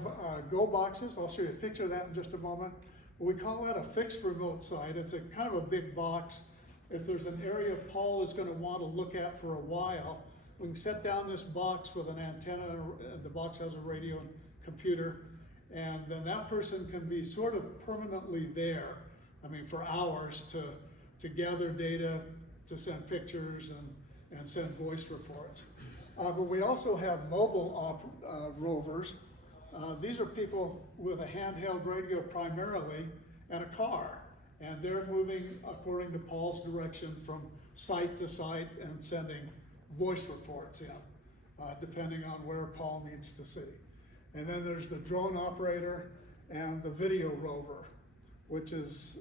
Go boxes. I'll show you a picture of that in just a moment. We call that a fixed remote site. It's a kind of a big box. If there's an area Paul is going to want to look at for a while, we can set down this box with an antenna. The box has a radio and computer, and then that person can be sort of permanently there. I mean, for hours to gather data, to send pictures and send voice reports. But we also have mobile rovers. These are people with a handheld radio primarily and a car. And they're moving according to Paul's direction from site to site and sending voice reports in, depending on where Paul needs to see. And then there's the drone operator and the video rover, which is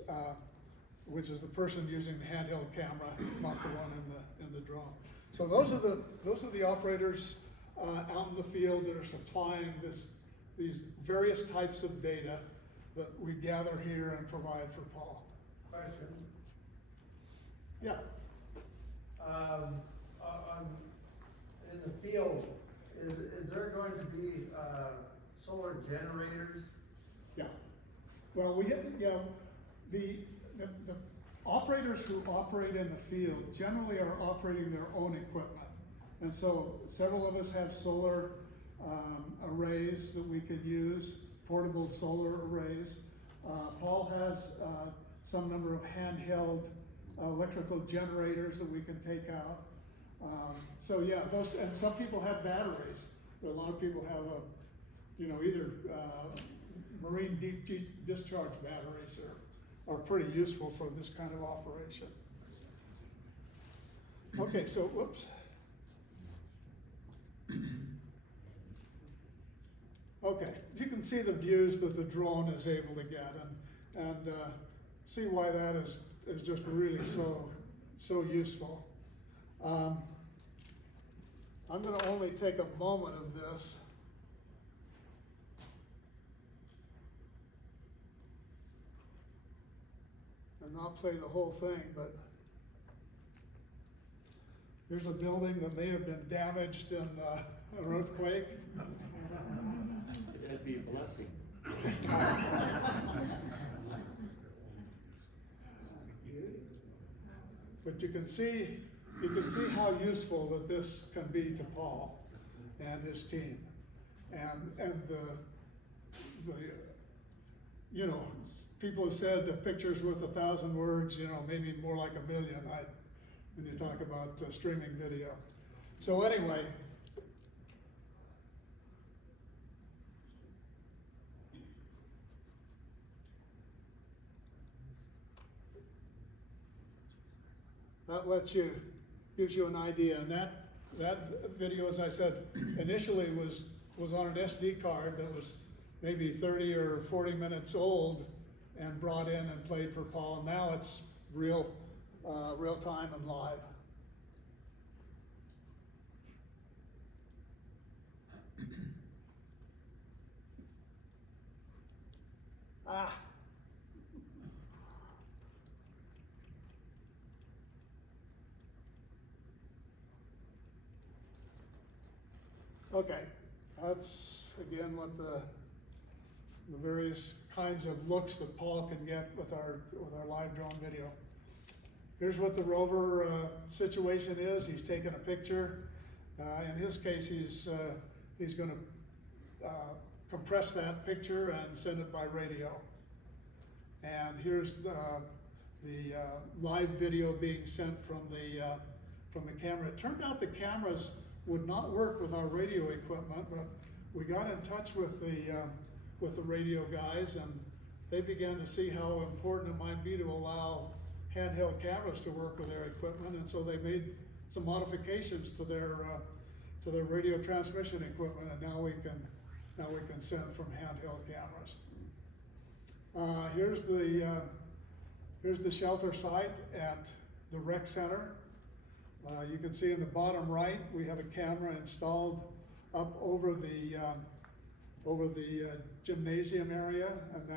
the person using the handheld camera, not the one in the drone. So those are the operators out in the field that are supplying these various types of data that we gather here and provide for Paul. Question. Yeah. In the field, is there going to be solar generators? Yeah. Well, the operators who operate in the field generally are operating their own equipment. And so several of us have solar arrays that we could use, portable solar arrays. Paul has some number of handheld electrical generators that we can take out. So yeah, and some people have batteries. A lot of people have either marine deep discharge batteries are pretty useful for this kind of operation. Okay, so whoops. Okay, you can see the views that the drone is able to get and see why that is just really so useful. I'm going to only take a moment of this. And not play the whole thing, but here's a building that may have been damaged in an earthquake. That'd be a blessing. But you can see how useful that this can be to Paul and his team, and the people have said the picture's worth 1,000 words. Maybe more like 1,000,000. When you talk about streaming video, So anyway, that gives you an idea. And that video, as I said, initially was on an SD card that was maybe 30 or 40 minutes old and brought in and played for Paul. And now it's real time and live. Ah. Okay, that's again what the various kinds of looks that Paul can get with our live drone video. Here's what the rover situation is. He's taken a picture. In his case, he's going to compress that picture and send it by radio. And here's the live video being sent from the camera. It turned out the cameras would not work with our radio equipment, but we got in touch with the radio guys, and they began to see how important it might be to allow handheld cameras to work with their equipment, and so they made some modifications to their radio transmission equipment, and now we can send from handheld cameras. Here's the shelter site at the rec center. You can see in the bottom right, we have a camera installed up over the gymnasium area, and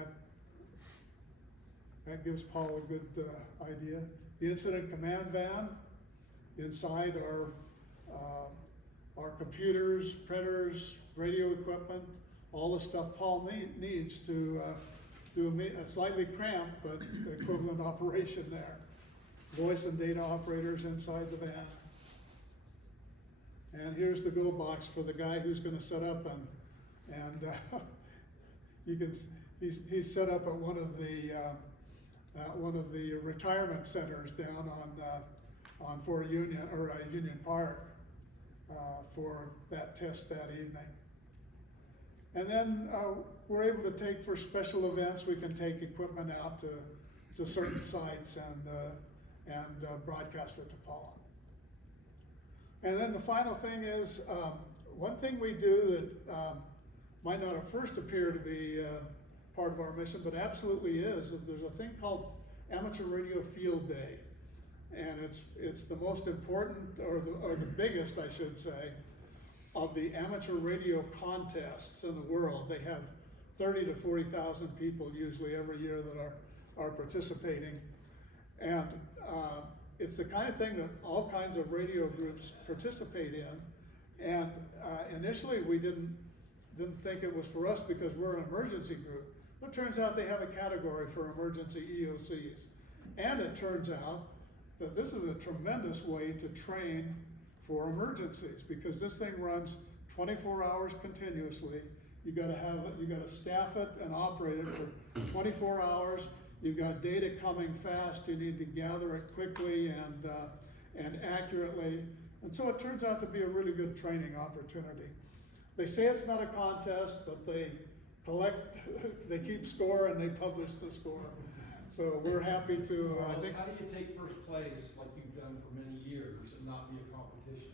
that gives Paul a good idea. The incident command van, inside our computers, printers, radio equipment, all the stuff Paul needs to do a slightly cramped but equivalent operation there. Voice and data operators inside the van. And here's the go box for the guy who's going to set up, and he's set up at one of the retirement centers down on Union Park for that test that evening. And then we're able to take, for special events, we can take equipment out to certain sites and broadcast it to Paul. And then the final thing is, one thing we do that might not at first appear to be part of our mission, but absolutely is there's a thing called Amateur Radio Field Day. And it's the most important, or the biggest, I should say, of the amateur radio contests in the world. They have 30 to 40,000 people usually every year that are participating. And it's the kind of thing that all kinds of radio groups participate in. And initially we didn't think it was for us because we're an emergency group. But it turns out they have a category for emergency EOCs. And it turns out that this is a tremendous way to train for emergencies, because this thing runs 24 hours continuously. You gotta staff it and operate it for 24 hours. You've got data coming fast. You need to gather it quickly and accurately. And so it turns out to be a really good training opportunity. They say it's not a contest, but they they keep score and they publish the score. So we're happy to, I think. How do you take first place like you've done for many years and not be a competition?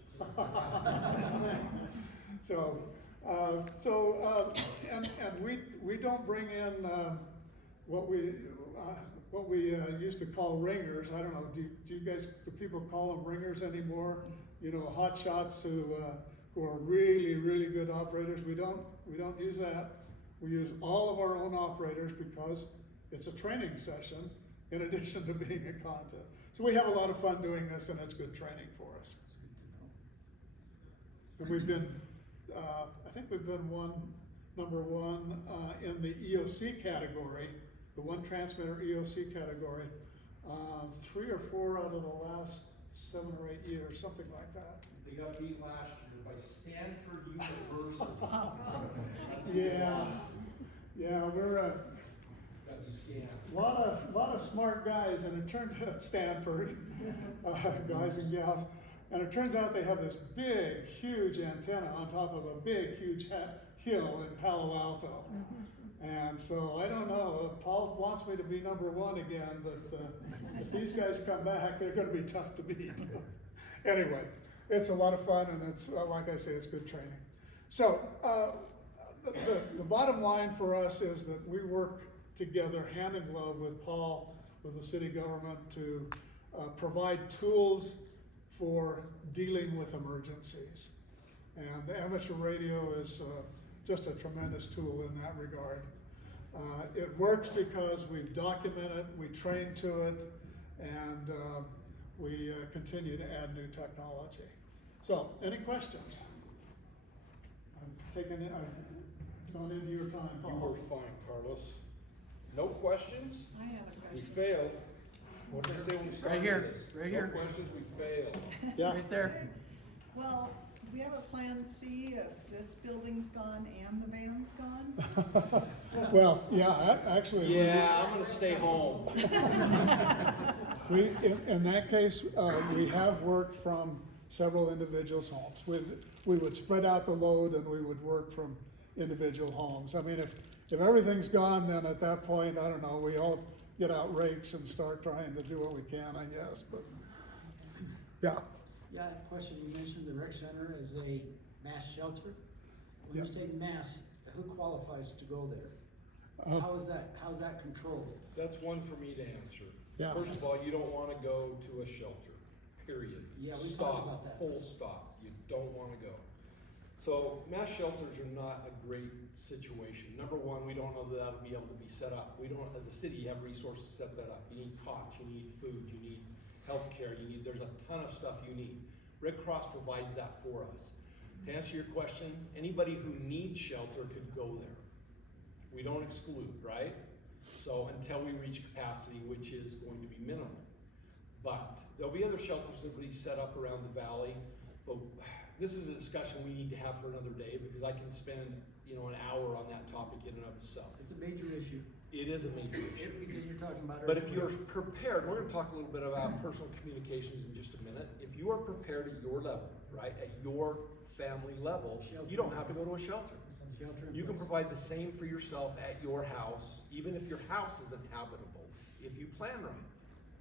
And we don't bring in what we used to call ringers. I don't know. Do people call them ringers anymore? You know, hot shots who are really, really good operators. We don't use that. We use all of our own operators because it's a training session in addition to being a contest. So we have a lot of fun doing this, and it's good training for us. And we've been, I think we've been number one in the EOC category, the one transmitter EOC category, 3 or 4 out of the last 7 or 8 years, something like that. They got beat last year by Stanford University. Yeah, we're That's a scam. a lot of smart guys, and it turned out Stanford, guys and gals, And it turns out they have this big, huge antenna on top of a big, huge hill in Palo Alto. And so I don't know, Paul wants me to be number one again, but if these guys come back, they're gonna be tough to beat. Anyway, it's a lot of fun, and it's, like I say, it's good training. So, the bottom line for us is that we work together hand in glove with Paul, with the city government, to provide tools for dealing with emergencies. And amateur radio is just a tremendous tool in that regard. It works because we've documented, we train to it, and we continue to add new technology. So, any questions? I've gone into your time, You Paul. were fine, Carlos. No questions? I have a We question. failed. What did I say when we started here, this? right here. No questions, we failed. Yeah. Right there. Well, we have a plan C if this building's gone and the van's gone. Well, yeah, actually. Yeah, I'm gonna stay home. We, in that case, we have worked from several individuals' homes. We would spread out the load and we would work from individual homes. I mean, if everything's gone, then at that point, I don't know, we all get out rakes and start trying to do what we can, I guess, but, yeah. Yeah, question, you mentioned the rec center as a mass shelter. When you Yep. say mass, who qualifies to go there? How's that controlled? That's one for me to answer. Yeah. First of all, you don't wanna go to a shelter, period. Yeah, we Stop, talked about that. full stop, you don't wanna go. So mass shelters are not a great situation. Number one, we don't know that that'll be able to be set up. We don't, as a city, have resources to set that up. You need cots, you need food, you need healthcare, there's a ton of stuff you need. Red Cross provides that for us. To answer your question, anybody who needs shelter could go there. We don't exclude, right? So until we reach capacity, which is going to be minimal. But there'll be other shelters that will be set up around the valley. But this is a discussion we need to have for another day, because I can spend, an hour on that topic in and of itself. It's a major issue. It is a major issue. Because you're talking about. But if you're prepared, we're gonna talk a little bit about personal communications in just a minute. If you are prepared at your level, right, at your family level, you don't have to go to a shelter. Shelter in You can place. provide the same for yourself at your house, even if your house isn't habitable, if you plan right,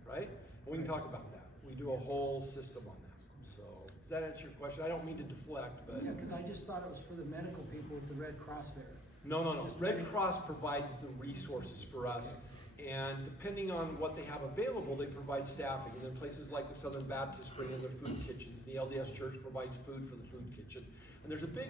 right? And we can talk about that. We do a whole system on that. So, does that answer your question? I don't mean to deflect, but. Yeah, because I just thought it was for the medical people with the Red Cross there. No. Red Cross provides the resources for us, and depending on what they have available, they provide staffing. And then places like the Southern Baptist bring in their food kitchens. The LDS Church provides food for the food kitchen. And there's a big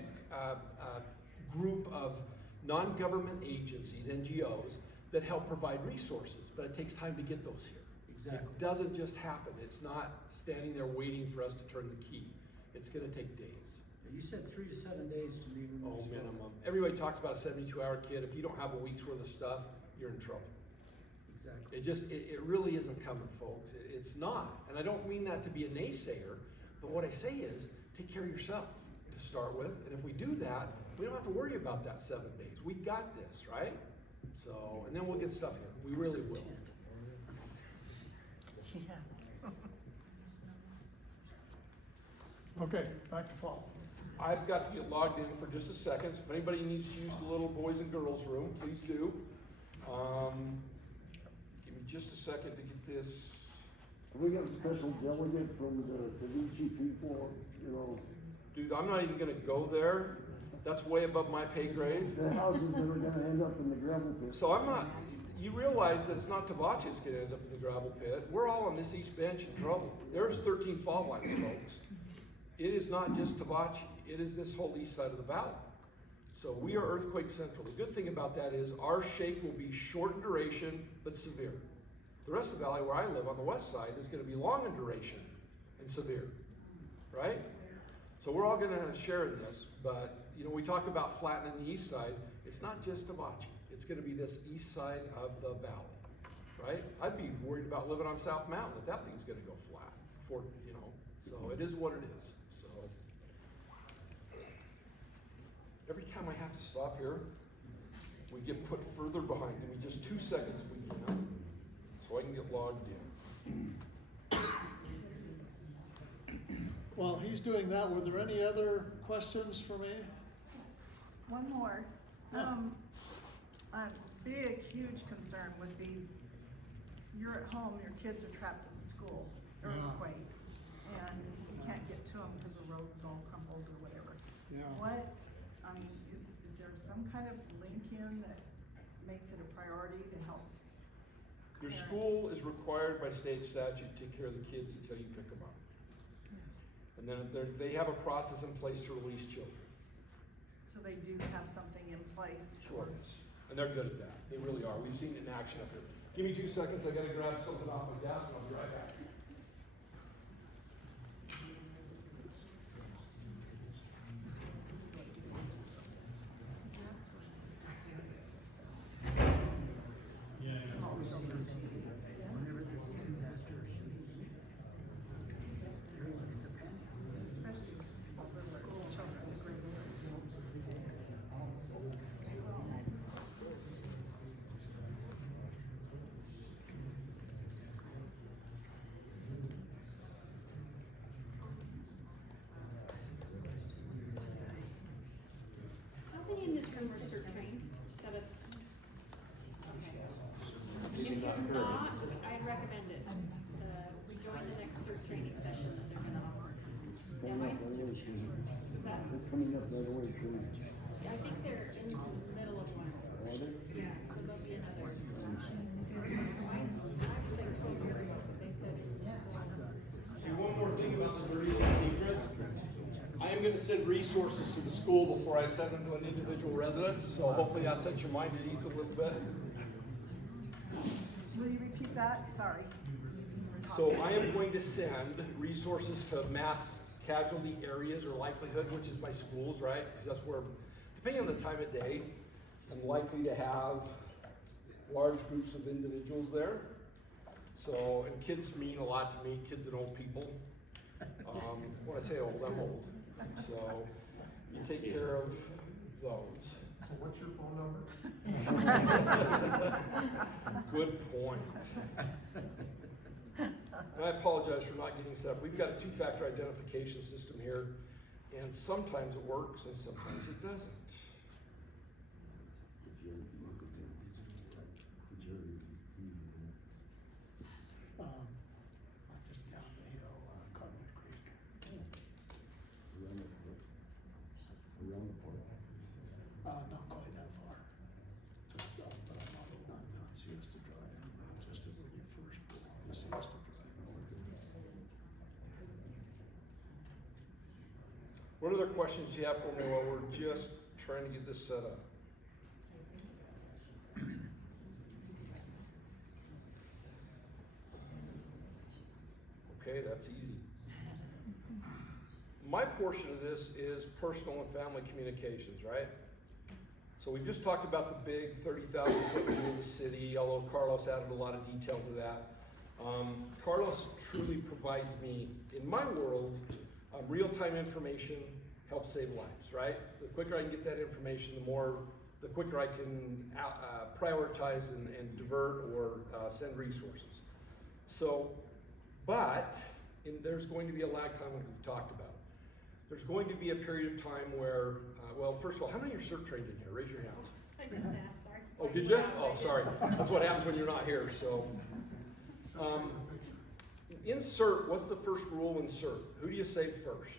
group of non-government agencies, NGOs, that help provide resources, but it takes time to get those here. Exactly. It doesn't just happen. It's not standing there waiting for us to turn the key. It's gonna take days. You said 3 to 7 days to me. when we spoke. Minimum. Everybody talks about a 72-hour kit. If you don't have a week's worth of stuff, you're in trouble. Exactly. It really isn't coming, folks. It's not. And I don't mean that to be a naysayer, but what I say is, take care of yourself to start with. And if we do that, we don't have to worry about that 7 days. We got this, right? So, and then we'll get stuff here. We really will. Okay, back to Paul. I've got to get logged in for just a second. So if anybody needs to use the little boys and girls room, please do. Give me just a second to get this. We got a special delegate from the Tavici people, Dude, I'm not even gonna go there. That's way above my pay grade. the houses that are gonna end up in the gravel pit. So I'm not, you realize that it's not Tavachi that's gonna end up in the gravel pit. We're all on this east bench in trouble. There's 13 fault lines, folks. It is not just Tavachi, it is this whole east side of the valley. So we are earthquake central. The good thing about that is our shake will be short in duration, but severe. The rest of the valley where I live on the west side is gonna be long in duration and severe, right? So we're all gonna share in this, but we talk about flattening the east side. It's not just Tavachi. It's gonna be this east side of the valley, right? I'd be worried about living on South Mountain if that thing's gonna go flat so it is what it is, so. Every time I have to stop here, we get put further behind. Give me just 2 seconds if we can, so I can get logged in. While he's doing that, were there any other questions for me? One more. Yeah. A big, huge concern would be, you're at home, your kids are trapped in the school, earthquake, and you can't get to them because the road's all crumbled or whatever. Yeah. What, I mean, is there some kind of link in that makes it a priority to help? Your parents? school is required by state statute to take care of the kids until you pick them up. And then they have a process in place to release children. So they do have something in place? Sure. And they're good at that. They really are. We've seen it in action up here. Give me 2 seconds. I gotta grab something off my desk and I'll be right back. How many in this room are trained? Just out of. If you're not, I'd recommend it. Join the next CERT training session that they're gonna offer. Is that? It's coming up right away, too. Yeah, I think they're in the middle of one. Yeah, so there'll be another. Actually, I told years ago, but they said. Okay, one more thing about the dirty little secret. I am gonna send resources to the school before I send them to an individual residence, so hopefully that sets your mind at ease a little bit. Will you repeat that? Sorry. So I am going to send resources to mass casualty areas or likelihood, which is my schools, right? Because that's where, depending on the time of day, I'm likely to have large groups of individuals there. So, and kids mean a lot to me, kids and old people. When I say old, I'm old. So you take care of those. So what's your phone number? Good point. And I apologize for not getting set up. We've got a 2-factor identification system here, and sometimes it works and sometimes it doesn't. Just down the hill, Cottonwood Creek. Around the park. Not quite that far. But I'm not Siesta Drive, just when you first pull on the Siesta Drive. What other questions you have for me while we're just trying to get this set up? Okay, that's easy. My portion of this is personal and family communications, right? So we just talked about the big 30,000 foot view of the city, although Carlos added a lot of detail to that. Carlos truly provides me, in my world, real-time information helps save lives, right? The quicker I can get that information, the quicker I can prioritize and divert or send resources. So, but there's going to be a lag time like we've talked about. There's going to be a period of time where, well, first of all, how many of you are CERT trained in here? Raise your hands. I just asked, sorry. Oh, did you? Oh, sorry. That's what happens when you're not here, so. In CERT, what's the first rule in CERT? Who do you save first?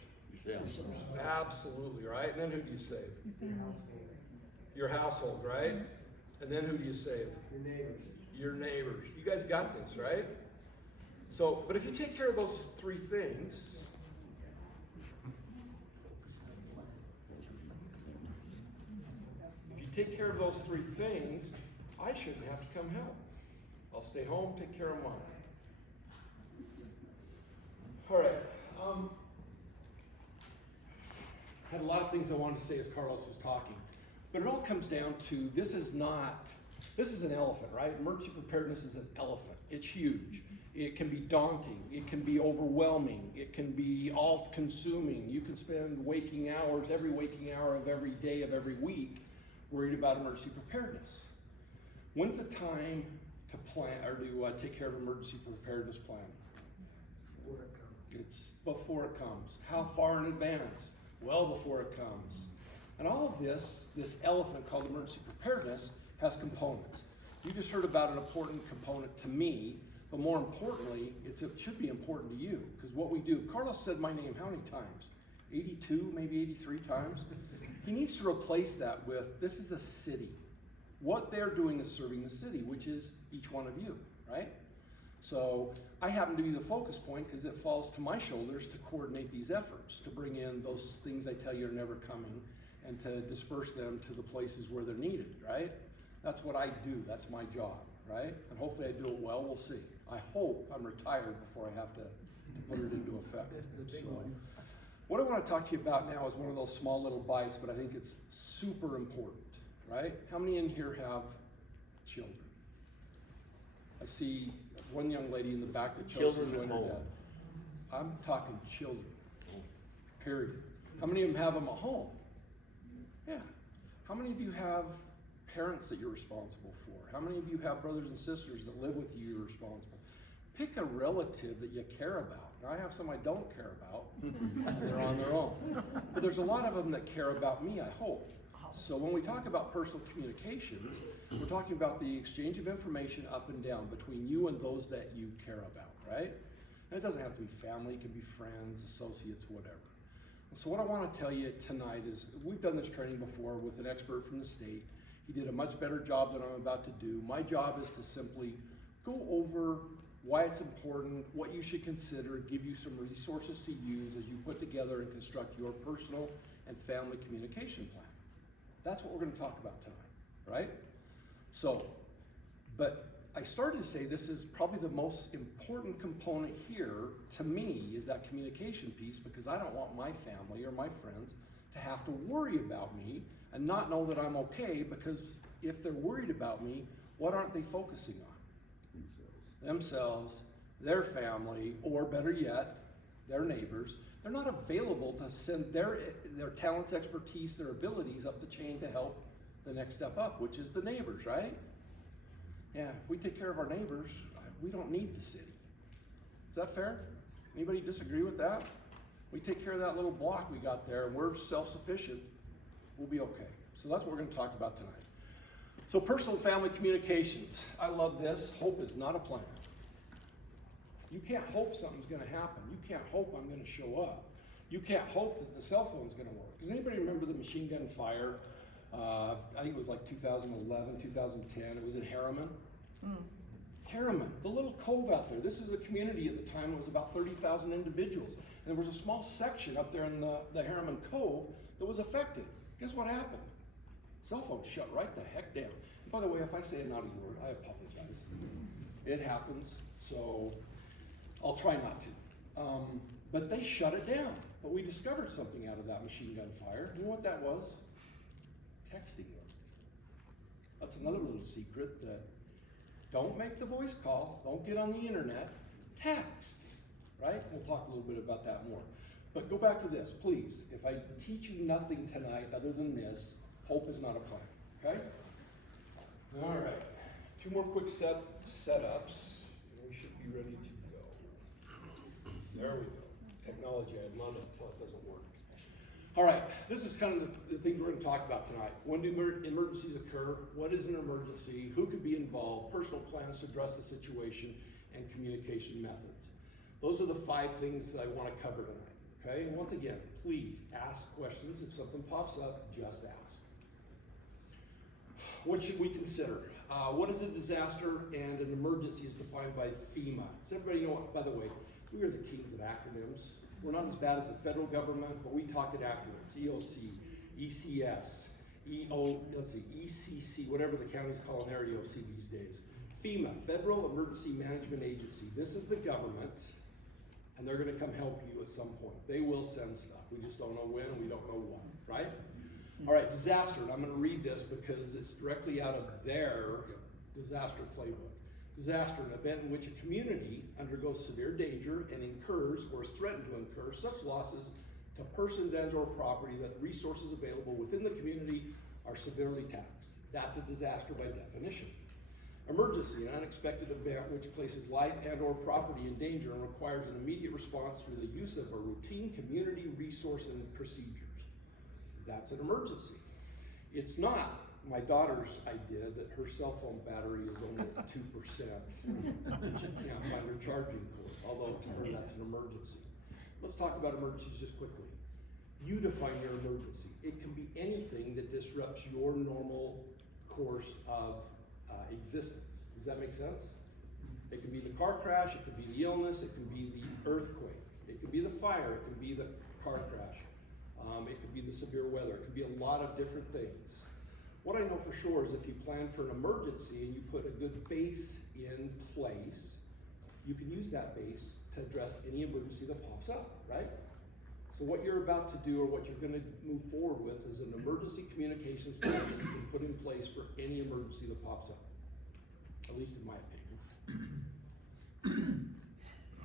Absolutely, right? And then who do you save? Your household, right? And then who do you save? Your neighbors. Your neighbors. You guys got this, right? So, but if you take care of those 3 things, take care of those 3 things, I shouldn't have to come help. I'll stay home, take care of mine. All right. I had a lot of things I wanted to say as Carlos was talking, but it all comes down to this is an elephant, right? Emergency preparedness is an elephant. It's huge. It can be daunting. It can be overwhelming. It can be all-consuming. You can spend waking hours, every waking hour of every day of every week, worried about emergency preparedness. When's the time to plan or to take care of emergency preparedness plan? It's before it comes. How far in advance? Well before it comes. And all of this elephant called emergency preparedness, has components. You just heard about an important component to me, but more importantly, it should be important to you, because what we do, Carlos said my name how many times? 82, maybe 83 times? He needs to replace that with, this is a city. What they're doing is serving the city, which is each one of you, right? So I happen to be the focus point because it falls to my shoulders to coordinate these efforts, to bring in those things I tell you are never coming, and to disperse them to the places where they're needed, right? That's what I do, that's my job, right? And hopefully I do it well, we'll see. I hope I'm retired before I have to put it into effect. So, what I want to talk to you about now is one of those small little bites, but I think it's super important, right? How many in here have children? I see one young lady in the back that chose to join her dad. I'm talking children, period. How many of them have them at home? Yeah. How many of you have parents that you're responsible for? How many of you have brothers and sisters that live with you you're responsible? Pick a relative that you care about. Now, I have some I don't care about, and they're on their own. But there's a lot of them that care about me, I hope. So when we talk about personal communications, we're talking about the exchange of information up and down between you and those that you care about, right? And it doesn't have to be family, it can be friends, associates, whatever. So what I want to tell you tonight is, we've done this training before with an expert from the state. He did a much better job than I'm about to do. My job is to simply go over why it's important, what you should consider, give you some resources to use as you put together and construct your personal and family communication plan. That's what we're going to talk about tonight, right? So, but I started to say this is probably the most important component here to me, is that communication piece, because I don't want my family or my friends to have to worry about me and not know that I'm okay, because if they're worried about me, what aren't they focusing on? Themselves, their family, or better yet, their neighbors. They're not available to send their talents, expertise, their abilities up the chain to help the next step up, which is the neighbors, right? Yeah, if we take care of our neighbors, we don't need the city. Is that fair? Anybody disagree with that? We take care of that little block we got there and we're self-sufficient, we'll be okay. So that's what we're going to talk about tonight. So personal and family communications. I love this. Hope is not a plan. You can't hope something's going to happen. You can't hope I'm going to show up. You can't hope that the cell phone's going to work. Does anybody remember the machine gun fire? I think it was like 2011, 2010. It was in Harriman. Harriman, the little cove out there. This is a community at the time. It was about 30,000 individuals. And there was a small section up there in the Harriman Cove that was affected. Guess what happened? Cell phone shut right the heck down. And by the way, if I say a naughty word, I apologize. It happens, so I'll try not to. But they shut it down. But we discovered something out of that machine gun fire. You know what that was? Texting them. That's another little secret, that don't make the voice call, don't get on the internet, text, right? We'll talk a little bit about that more. But go back to this, please. If I teach you nothing tonight other than this, hope is not a plan, okay? All right, 2 more quick setups, and we should be ready to go. There we go. Technology, I love it until it doesn't work. All right, this is kind of the things we're going to talk about tonight. When do emergencies occur? What is an emergency? Who could be involved? Personal plans to address the situation, and communication methods. Those are the 5 things that I want to cover tonight, okay? And once again, please ask questions. If something pops up, just ask. What should we consider? What is a disaster and an emergency is defined by FEMA? Does everybody know what, by the way, we are the kings of acronyms. We're not as bad as the federal government, but we talk in acronyms. EOC, ECS, ECC, whatever the county's calling their EOC these days. FEMA, Federal Emergency Management Agency. This is the government, and they're gonna come help you at some point. They will send stuff. We just don't know when, and we don't know what, right? All right, disaster, and I'm gonna read this because it's directly out of their disaster playbook. Disaster, an event in which a community undergoes severe danger and incurs or is threatened to incur such losses to persons and or property that the resources available within the community are severely taxed. That's a disaster by definition. Emergency, an unexpected event which places life and or property in danger and requires an immediate response through the use of a routine community resource and procedures. That's an emergency. It's not my daughter's idea that her cell phone battery is only at 2% and she can't find her charging cord, although to her that's an emergency. Let's talk about emergencies just quickly. You define your emergency. It can be anything that disrupts your normal course of existence. Does that make sense? It can be the car crash, it can be the illness, it can be the earthquake, it can be the fire, it can be the car crash, it could be the severe weather, it could be a lot of different things. What I know for sure is if you plan for an emergency and you put a good base in place, you can use that base to address any emergency that pops up, right? So what you're about to do or what you're gonna move forward with is an emergency communications plan that you can put in place for any emergency that pops up. At least in my opinion.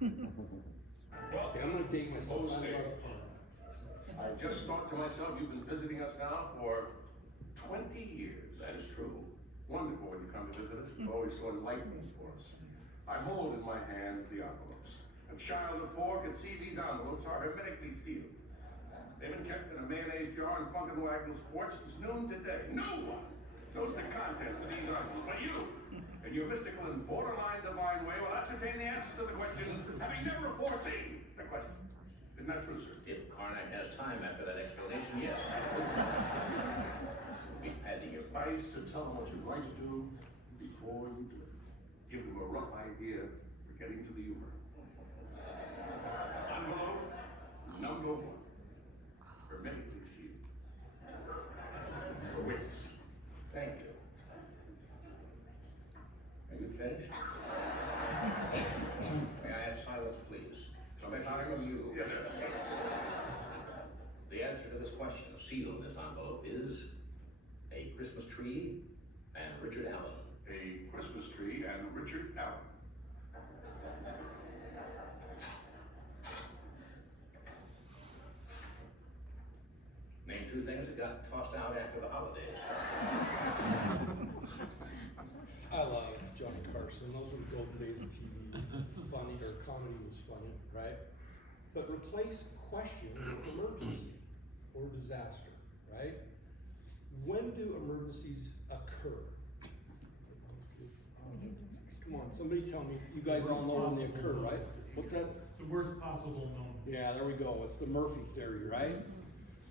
Okay, I'm gonna date myself. I just thought to myself, you've been visiting us now for 20 years. That is true. Wonderful when you come to visit us. It's always so enlightening for us. I hold in my hands the envelopes. A child of 4 can see these envelopes are hermetically sealed. They've been kept in a mayonnaise jar in Funkin' Wagnall's porch since noon today. No one knows the contents of these envelopes but you. In your mystical and borderline divine way will ascertain the answers to the questions, having never foreseen the question. Isn't that true, sir? If Karnak has time after that explanation, yes. We've had to hear. Advice to tell them what you're going to do before you do it. Give them a rough idea for getting to the humor. Envelope number 1. Hermetically sealed. Witness. Thank you. Are you finished? May I have silence, please? If I were you, Yes. the answer to this question, sealed in this envelope, is a Christmas tree and Richard Allen. A Christmas tree and Richard Allen. Name 2 things that got tossed out after the holidays. I love Johnny Carson. Those were the golden days of TV. Funny, or comedy was funny, right? But replace question with emergency or disaster, right? When do emergencies occur? Come on, somebody tell me. You guys all know when they occur, right? What's that? The worst possible known. Yeah, there we go. It's the Murphy theory, right?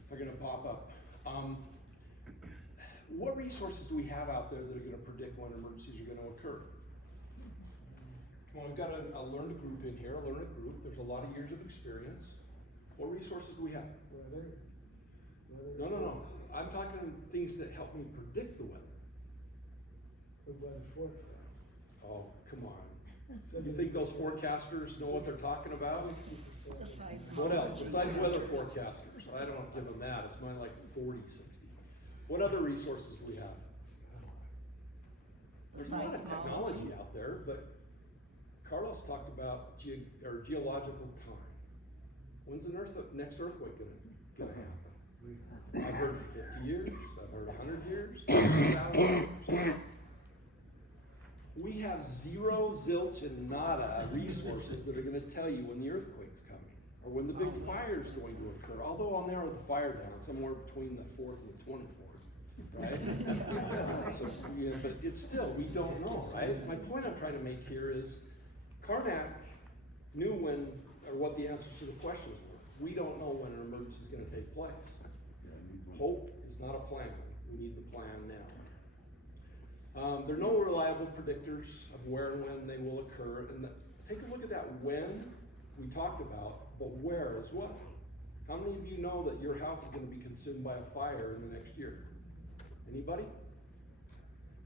They're gonna pop up. What resources do we have out there that are gonna predict when emergencies are gonna occur? Well, we've got a learned group in here, There's a lot of years of experience. What resources do we have? Weather. No. I'm talking things that help me predict the weather. The weather forecasts. Oh, come on. You think those forecasters know what they're talking about? 60%. What else? Besides weather forecasters. I don't give them that. It's mine like 40, 60. What other resources do we have? There's a lot of technology out there, but Carlos talked about geological time. When's the next earthquake gonna happen? I've heard 50 years, I've heard 100 years, 1,000 years. We have zero, zilch, and nada resources that are gonna tell you when the earthquake's coming, or when the big fire's going to occur, although I'll narrow the fire down somewhere between the 4th and the 24th, right? So, yeah, but it's still, we don't know, right? My point I'm trying to make here is, Karnak knew when, or what the answers to the questions were. We don't know when an emergency is gonna take place. Hope is not a plan, we need the plan now. There are no reliable predictors of where and when they will occur, and take a look at that when we talked about, but where as well. How many of you know that your house is gonna be consumed by a fire in the next year? Anybody?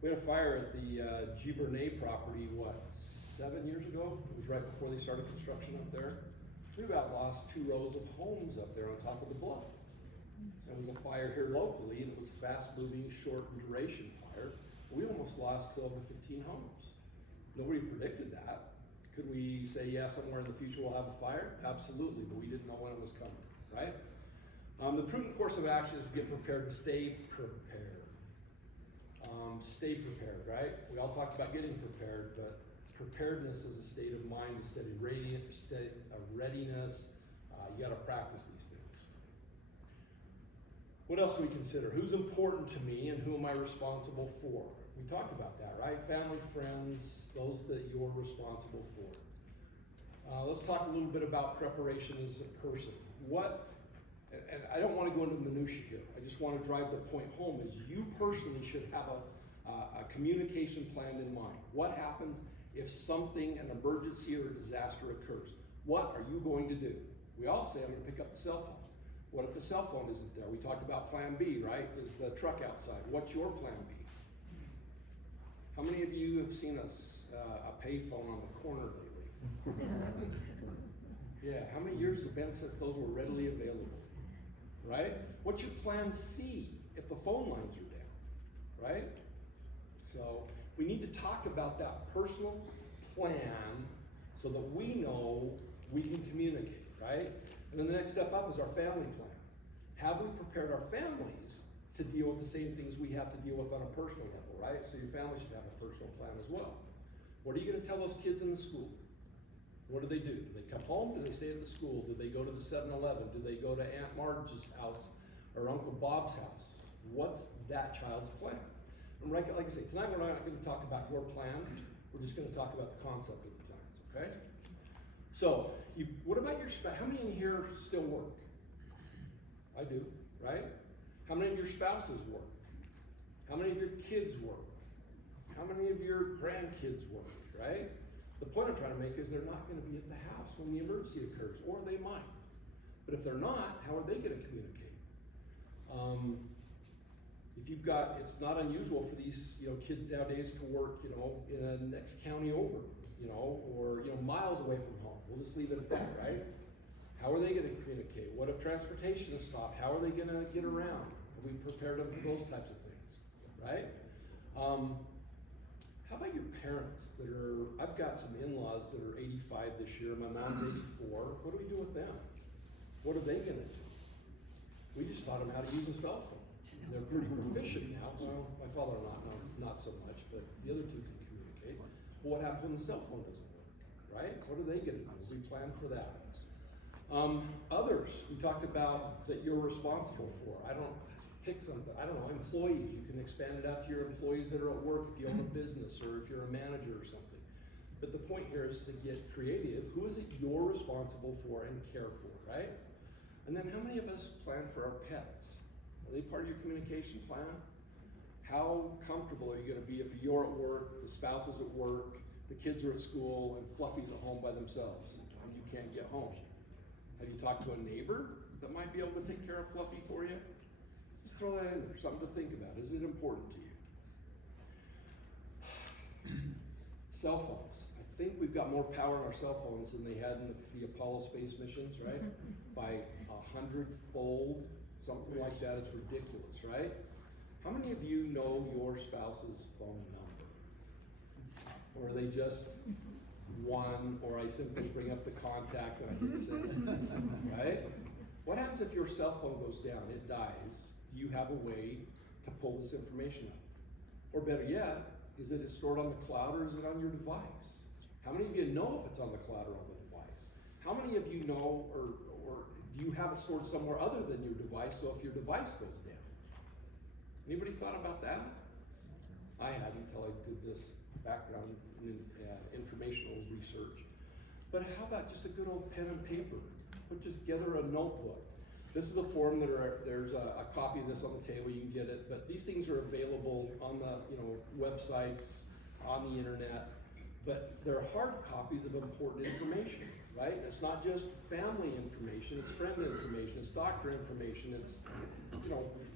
We had a fire at the Givernet property, 7 years ago? It was right before they started construction up there. We about lost 2 rows of homes up there on top of the bluff. There was a fire here locally, and it was a fast-moving, short duration fire. We almost lost 12 to 15 homes. Nobody predicted that. Could we say, yeah, somewhere in the future we'll have a fire? Absolutely, but we didn't know when it was coming, right? The prudent course of action is to get prepared and stay prepared. Stay prepared, right? We all talked about getting prepared, but preparedness is a state of mind, a state of readiness. You gotta practice these things. What else do we consider? Who's important to me and who am I responsible for? We talked about that, right? Family, friends, those that you're responsible for. Let's talk a little bit about preparation as a person. And I don't want to go into minutiae here. I just want to drive the point home is you personally should have a communication plan in mind. What happens if something, an emergency or a disaster occurs? What are you going to do? We all say, I'm going to pick up the cell phone. What if the cell phone isn't there? We talked about plan B, right? Is the truck outside? What's your plan B? How many of you have seen a pay phone on the corner lately? Yeah, how many years has it been since those were readily available? Right? What's your plan C if the phone lines are down? Right? So we need to talk about that personal plan so that we know we can communicate, right? And then the next step up is our family plan. Have we prepared our families to deal with the same things we have to deal with on a personal level, right? So your family should have a personal plan as well. What are you going to tell those kids in the school? What do? Do they come home? Do they stay at the school? Do they go to the 7-Eleven? Do they go to Aunt Marge's house or Uncle Bob's house? What's that child's plan? And like I say, tonight we're not going to talk about your plan. We're just going to talk about the concept of the plans, okay? So, what about your spouse? How many in here still work? I do, right? How many of your spouses work? How many of your kids work? How many of your grandkids work, right? The point I'm trying to make is they're not going to be at the house when the emergency occurs, or they might. But if they're not, how are they going to communicate? If you've got, it's not unusual for these, kids nowadays to work, in the next county over, or, miles away from home. We'll just leave it at that, right? How are they going to communicate? What if transportation is stopped? How are they going to get around? Have we prepared them for those types of things, right? How about your parents that are, I've got some in-laws that are 85 this year. My mom's 84. What do we do with them? What are they going to do? We just taught them how to use a cell phone. They're pretty proficient now. Well, my father-in-law, not so much, but the other two can communicate. But what happens when the cell phone doesn't work, right? What are they going to do? We plan for that. Others, we talked about that you're responsible for. Pick something. I don't know, employees. You can expand it out to your employees that are at work if you own a business or if you're a manager or something. But the point here is to get creative. Who is it you're responsible for and care for, right? And then how many of us plan for our pets? Are they part of your communication plan? How comfortable are you going to be if you're at work, the spouse is at work, the kids are at school, and Fluffy's at home by themselves and you can't get home? Have you talked to a neighbor that might be able to take care of Fluffy for you? Just throw that in there, something to think about. Is it important to you? Cell phones. I think we've got more power in our cell phones than they had in the Apollo space missions, right? By 100-fold, something like that. It's ridiculous, right? How many of you know your spouse's phone number? Or are they just one, or I simply bring up the contact and I hit send, right? What happens if your cell phone goes down, it dies? Do you have a way to pull this information up? Or better yet, is it stored on the cloud or is it on your device? How many of you know if it's on the cloud or on the device? How many of you know or do you have it stored somewhere other than your device, so if your device goes down? Anybody thought about that? I hadn't until I did this background in informational research. But how about just a good old pen and paper? Put together a notebook. This is a form there's a copy of this on the table, you can get it, but these things are available on the websites, on the internet, but they're hard copies of important information, right? It's not just family information, it's friend information, it's doctor information, it's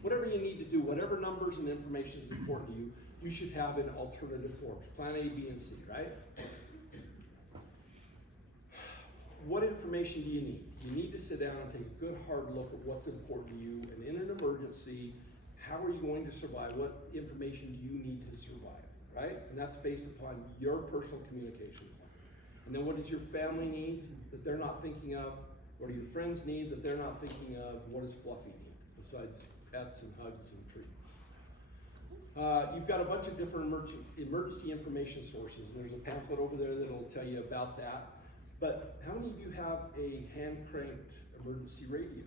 whatever you need to do, whatever numbers and information is important to you, you should have in alternative forms. Plan A, B, and C, right? What information do you need? You need to sit down and take a good hard look at what's important to you, and in an emergency, how are you going to survive? What information do you need to survive, right? And that's based upon your personal communication. And then what does your family need that they're not thinking of? What do your friends need that they're not thinking of? What does Fluffy need besides pets and hugs and treats? You've got a bunch of different emergency information sources. There's a pamphlet over there that'll tell you about that. But how many of you have a hand-cranked emergency radio?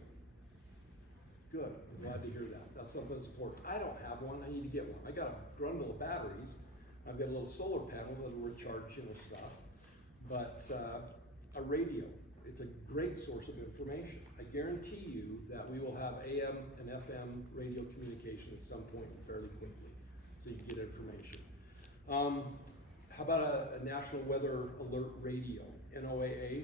Good, I'm glad to hear that. That's something that's important. I don't have one, I need to get one. I got a grundle of batteries. I've got a little solar panel that'll recharge, stuff. But a radio, it's a great source of information. I guarantee you that we will have AM and FM radio communication at some point fairly quickly, so you can get information. How about a National Weather Alert Radio, NOAA?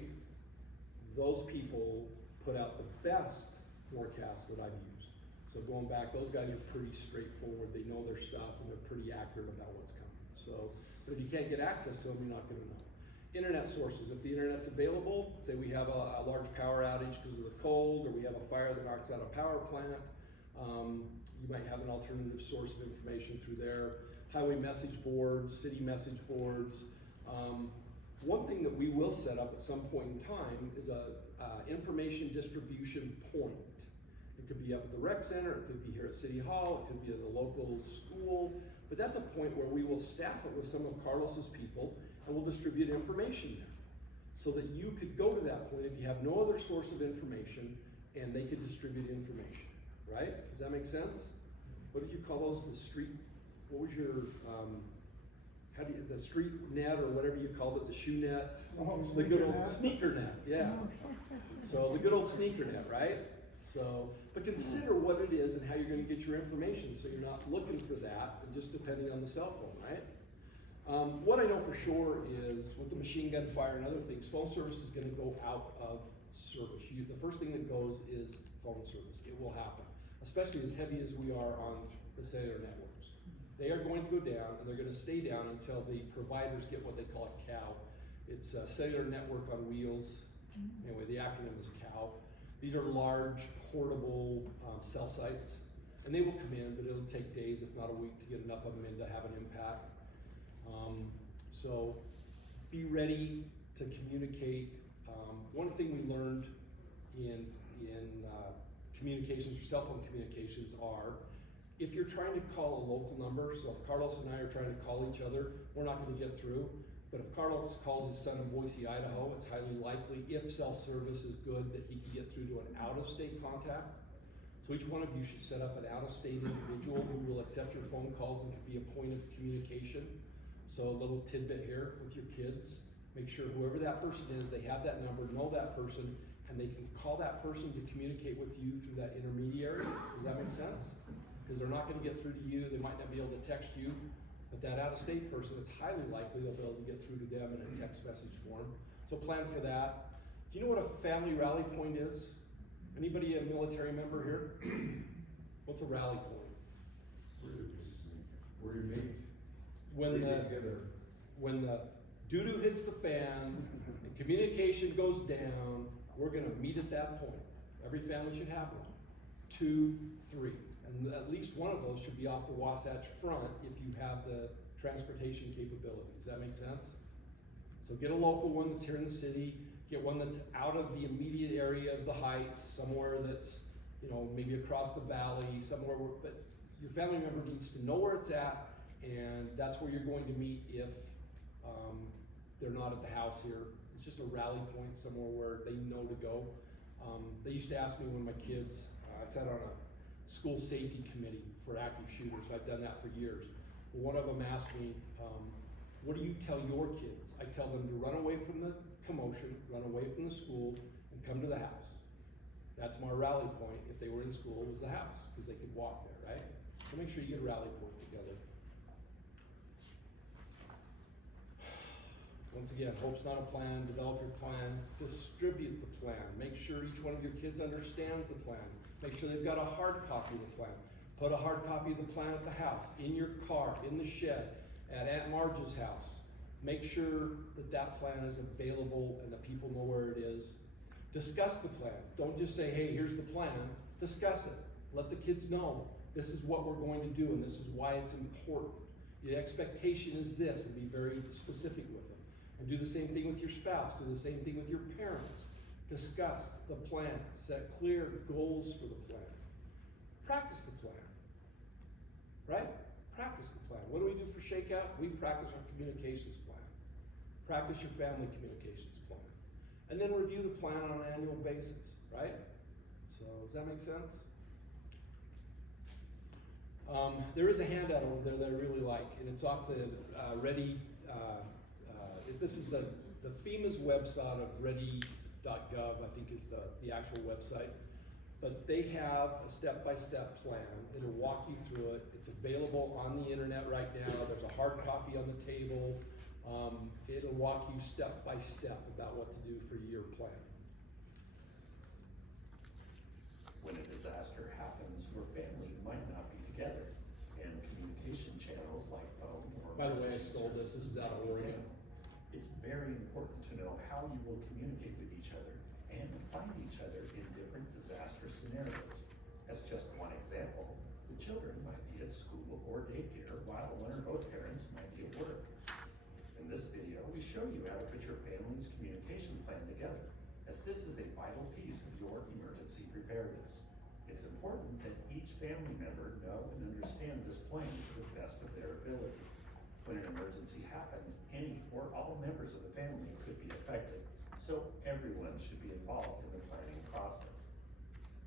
Those people put out the best forecasts that I've used. So going back, those guys are pretty straightforward. They know their stuff and they're pretty accurate about what's coming. So, but if you can't get access to them, you're not gonna know. Internet sources, if the internet's available, say we have a large power outage because of the cold, or we have a fire that knocks out a power plant, you might have an alternative source of information through there. Highway message boards, city message boards. One thing that we will set up at some point in time is a information distribution point. It could be up at the rec center, it could be here at City Hall, it could be at a local school, but that's a point where we will staff it with some of Carlos's people and we'll distribute information there. So that you could go to that point if you have no other source of information and they could distribute information, right? Does that make sense? What did you call those, the street, what was your, the street net or whatever you called it, the shoe net? Oh, The good old sneaker net. sneaker net, yeah. So the good old sneaker net, right? So, but consider what it is and how you're gonna get your information so you're not looking for that and just depending on the cell phone, right? What I know for sure is with the machine gun fire and other things, phone service is gonna go out of service. The first thing that goes is phone service. It will happen, especially as heavy as we are on the cellular networks. They are going to go down and they're gonna stay down until the providers get what they call a COW. It's a cellular network on wheels. Anyway, the acronym is COW. These are large, portable cell sites, and they will come in, but it'll take days, if not a week, to get enough of them in to have an impact. So be ready to communicate. One thing we learned in communications or cell phone communications are, if you're trying to call a local number, so if Carlos and I are trying to call each other, we're not gonna get through. But if Carlos calls his son in Boise, Idaho, it's highly likely, if cell service is good, that he can get through to an out-of-state contact. So each one of you should set up an out-of-state individual who will accept your phone calls and can be a point of communication. So a little tidbit here with your kids, make sure whoever that person is, they have that number, know that person, and they can call that person to communicate with you through that intermediary. Does that make sense? Because they're not gonna get through to you, they might not be able to text you, but that out-of-state person, it's highly likely they'll be able to get through to them in a text message form. So plan for that. Do you know what a family rally point is? Anybody a military member here? What's a rally point? Where you meet. When the doo-doo hits the fan and communication goes down, we're gonna meet at that point. Every family should have one. 2, 3. And at least one of those should be off the Wasatch Front if you have the transportation capability. Does that make sense? So get a local one that's here in the city, get one that's out of the immediate area of the Heights, somewhere that's, maybe across the valley, somewhere where, but your family member needs to know where it's at, and that's where you're going to meet if they're not at the house here. It's just a rally point somewhere where they know to go. They used to ask me when my kids, I sat on a school safety committee for active shooters. I've done that for years. One of them asked me, what do you tell your kids? I tell them to run away from the commotion, run away from the school, and come to the house. That's my rally point, if they were in school, was the house, because they could walk there, right? So make sure you get a rally point together. Once again, hope's not a plan, develop your plan, distribute the plan. Make sure each one of your kids understands the plan. Make sure they've got a hard copy of the plan. Put a hard copy of the plan at the house, in your car, in the shed, at Aunt Marge's house. Make sure that that plan is available and that people know where it is. Discuss the plan. Don't just say, hey, here's the plan. Discuss it. Let the kids know this is what we're going to do and this is why it's important. The expectation is this, and be very specific with them. And do the same thing with your spouse. Do the same thing with your parents. Discuss the plan. Set clear goals for the plan. Practice the plan. Right? Practice the plan. What do we do for Shakeout? We practice our communications plan. Practice your family communications plan. And then review the plan on an annual basis, right? So, does that make sense? There is a handout over there that I really like, and it's off the Ready, this is the FEMA's website of ready.gov, I think is the actual website. But they have a step-by-step plan. It'll walk you through it. It's available on the internet right now. There's a hard copy on the table. It'll walk you step by step about what to do for your plan. When a disaster happens, your family might not be together, and communication channels like phone or By the way, I messaging stole this. This is out of Oregon. It's very important to know how you will communicate with each other and find each other in different disaster scenarios. As just one example, the children might be at school or daycare while one or both parents might be at work. In this video, we show you how to put your family's communication plan together, as this is a vital piece of your emergency preparedness. It's important that each family member know and understand this plan to the best of their ability. When an emergency happens, any or all members of the family could be affected, so everyone should be involved in the planning process.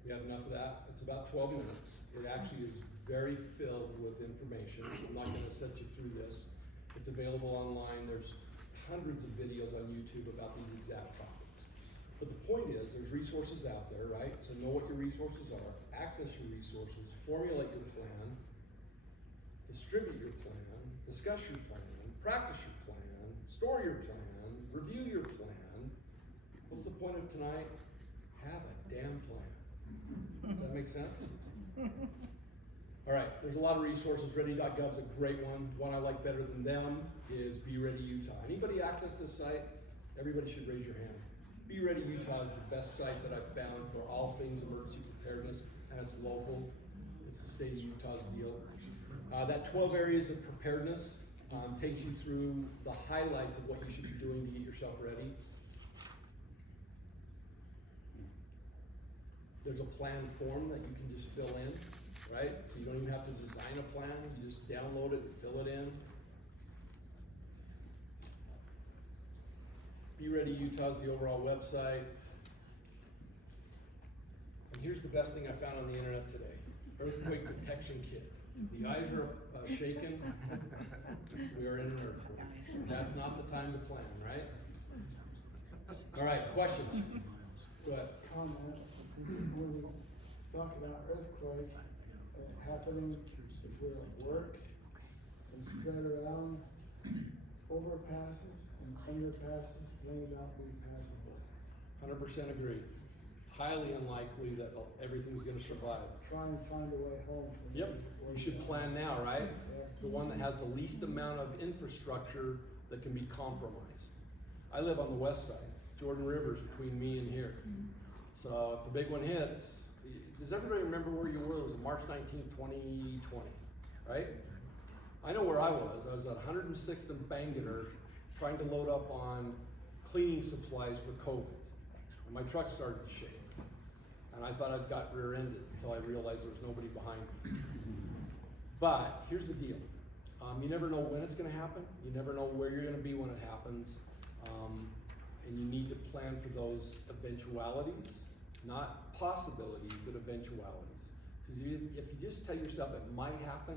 We got enough of that? It's about 12 minutes. It actually is very filled with information. I'm not gonna set you through this. It's available online. There's hundreds of videos on YouTube about these exact topics. But the point is, there's resources out there, right? So know what your resources are, access your resources, formulate your plan, distribute your plan, discuss your plan, practice your plan, store your plan, review your plan. What's the point of tonight? Have a damn plan. Does that make sense? All right, there's a lot of resources. Ready.gov is a great one. One I like better than them is Be Ready Utah. Anybody access this site? Everybody should raise your hand. Be Ready Utah is the best site that I've found for all things emergency preparedness, and it's local. It's the state of Utah's deal. That 12 areas of preparedness takes you through the highlights of what you should be doing to get yourself ready. There's a plan form that you can just fill in, right? So you don't even have to design a plan, you just download it and fill it in. Be Ready Utah's the overall website. And here's the best thing I found on the internet today. Earthquake detection kit. If the eyes are shaking, we are in an earthquake. That's not the time to plan, right? All right, questions? Go ahead. Comment, when we talk about earthquake happening if we're at work and spread around, overpasses and underpasses may not be passable. 100% agree. Highly unlikely that everything's gonna survive. Try and find a way home from. Yep, you should plan now, right? The one that has the least amount of infrastructure that can be compromised. I live on the west side. Jordan River's between me and here. So if the big one hits, does everybody remember where you were? It was March 19, 2020, right? I know where I was. I was at 106th and Bangerter trying to load up on cleaning supplies for COVID. And my truck started to shake. And I thought I'd got rear-ended until I realized there was nobody behind me. But here's the deal. You never know when it's gonna happen. You never know where you're gonna be when it happens. And you need to plan for those eventualities, not possibilities, but eventualities. Because if you just tell yourself it might happen,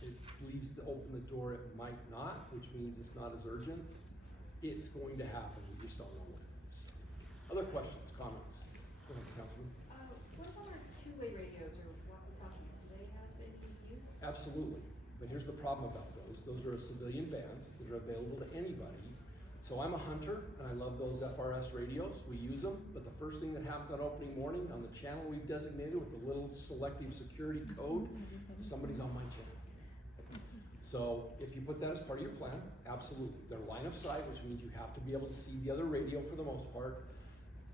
it leaves open the door, it might not, which means it's not as urgent. It's going to happen, we just don't know when. Other questions, comments? Go ahead, Councilman. What about our two-way radios or walkie-talkies? Do they have any use? Absolutely, but here's the problem about those. Those are a civilian band, that are available to anybody. So I'm a hunter, and I love those FRS radios. We use them, but the first thing that happens on opening morning, on the channel we've designated with the little selective security code, somebody's on my channel. So if you put that as part of your plan, absolutely. They're line of sight, which means you have to be able to see the other radio for the most part.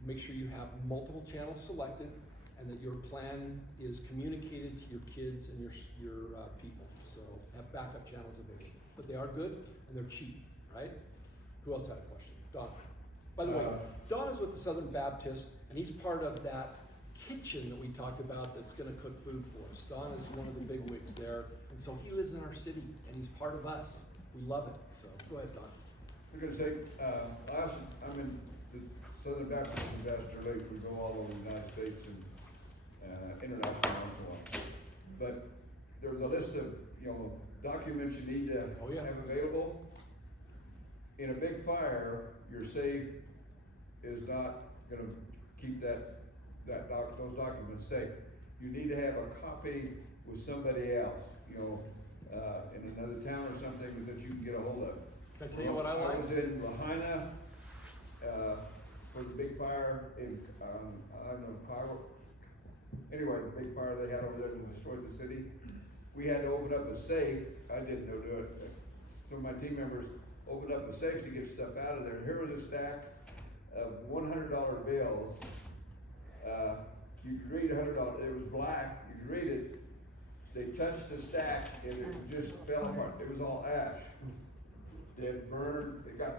Make sure you have multiple channels selected, and that your plan is communicated to your kids and your people. So have backup channels available. But they are good, and they're cheap, right? Who else had a question? Don. By the way, Don is with the Southern Baptist, and he's part of that kitchen that we talked about that's gonna cook food for us. Don is one of the big wigs there. And so he lives in our city and he's part of us. We love it. So go ahead, Don. I'm gonna say, I'm in the Southern Baptist Disaster League, we go all over the United States and, international and so on. But there's a list of, documents you need to Oh, yeah. have available. In a big fire, your safe is not gonna keep those documents safe. You need to have a copy with somebody else, in another town or something that you can get a hold of. Can I tell you what I like? I was in Lahaina, for the big fire in, I don't know, power. Anyway, the big fire they had over there that destroyed the city. We had to open up a safe. I didn't know do it. Some of my team members opened up the safe to get stuff out of there. Here was a stack of $100 bills. You could read $100. It was black. You could read it. They touched the stack and it just fell apart. It was all ash. It burned. It got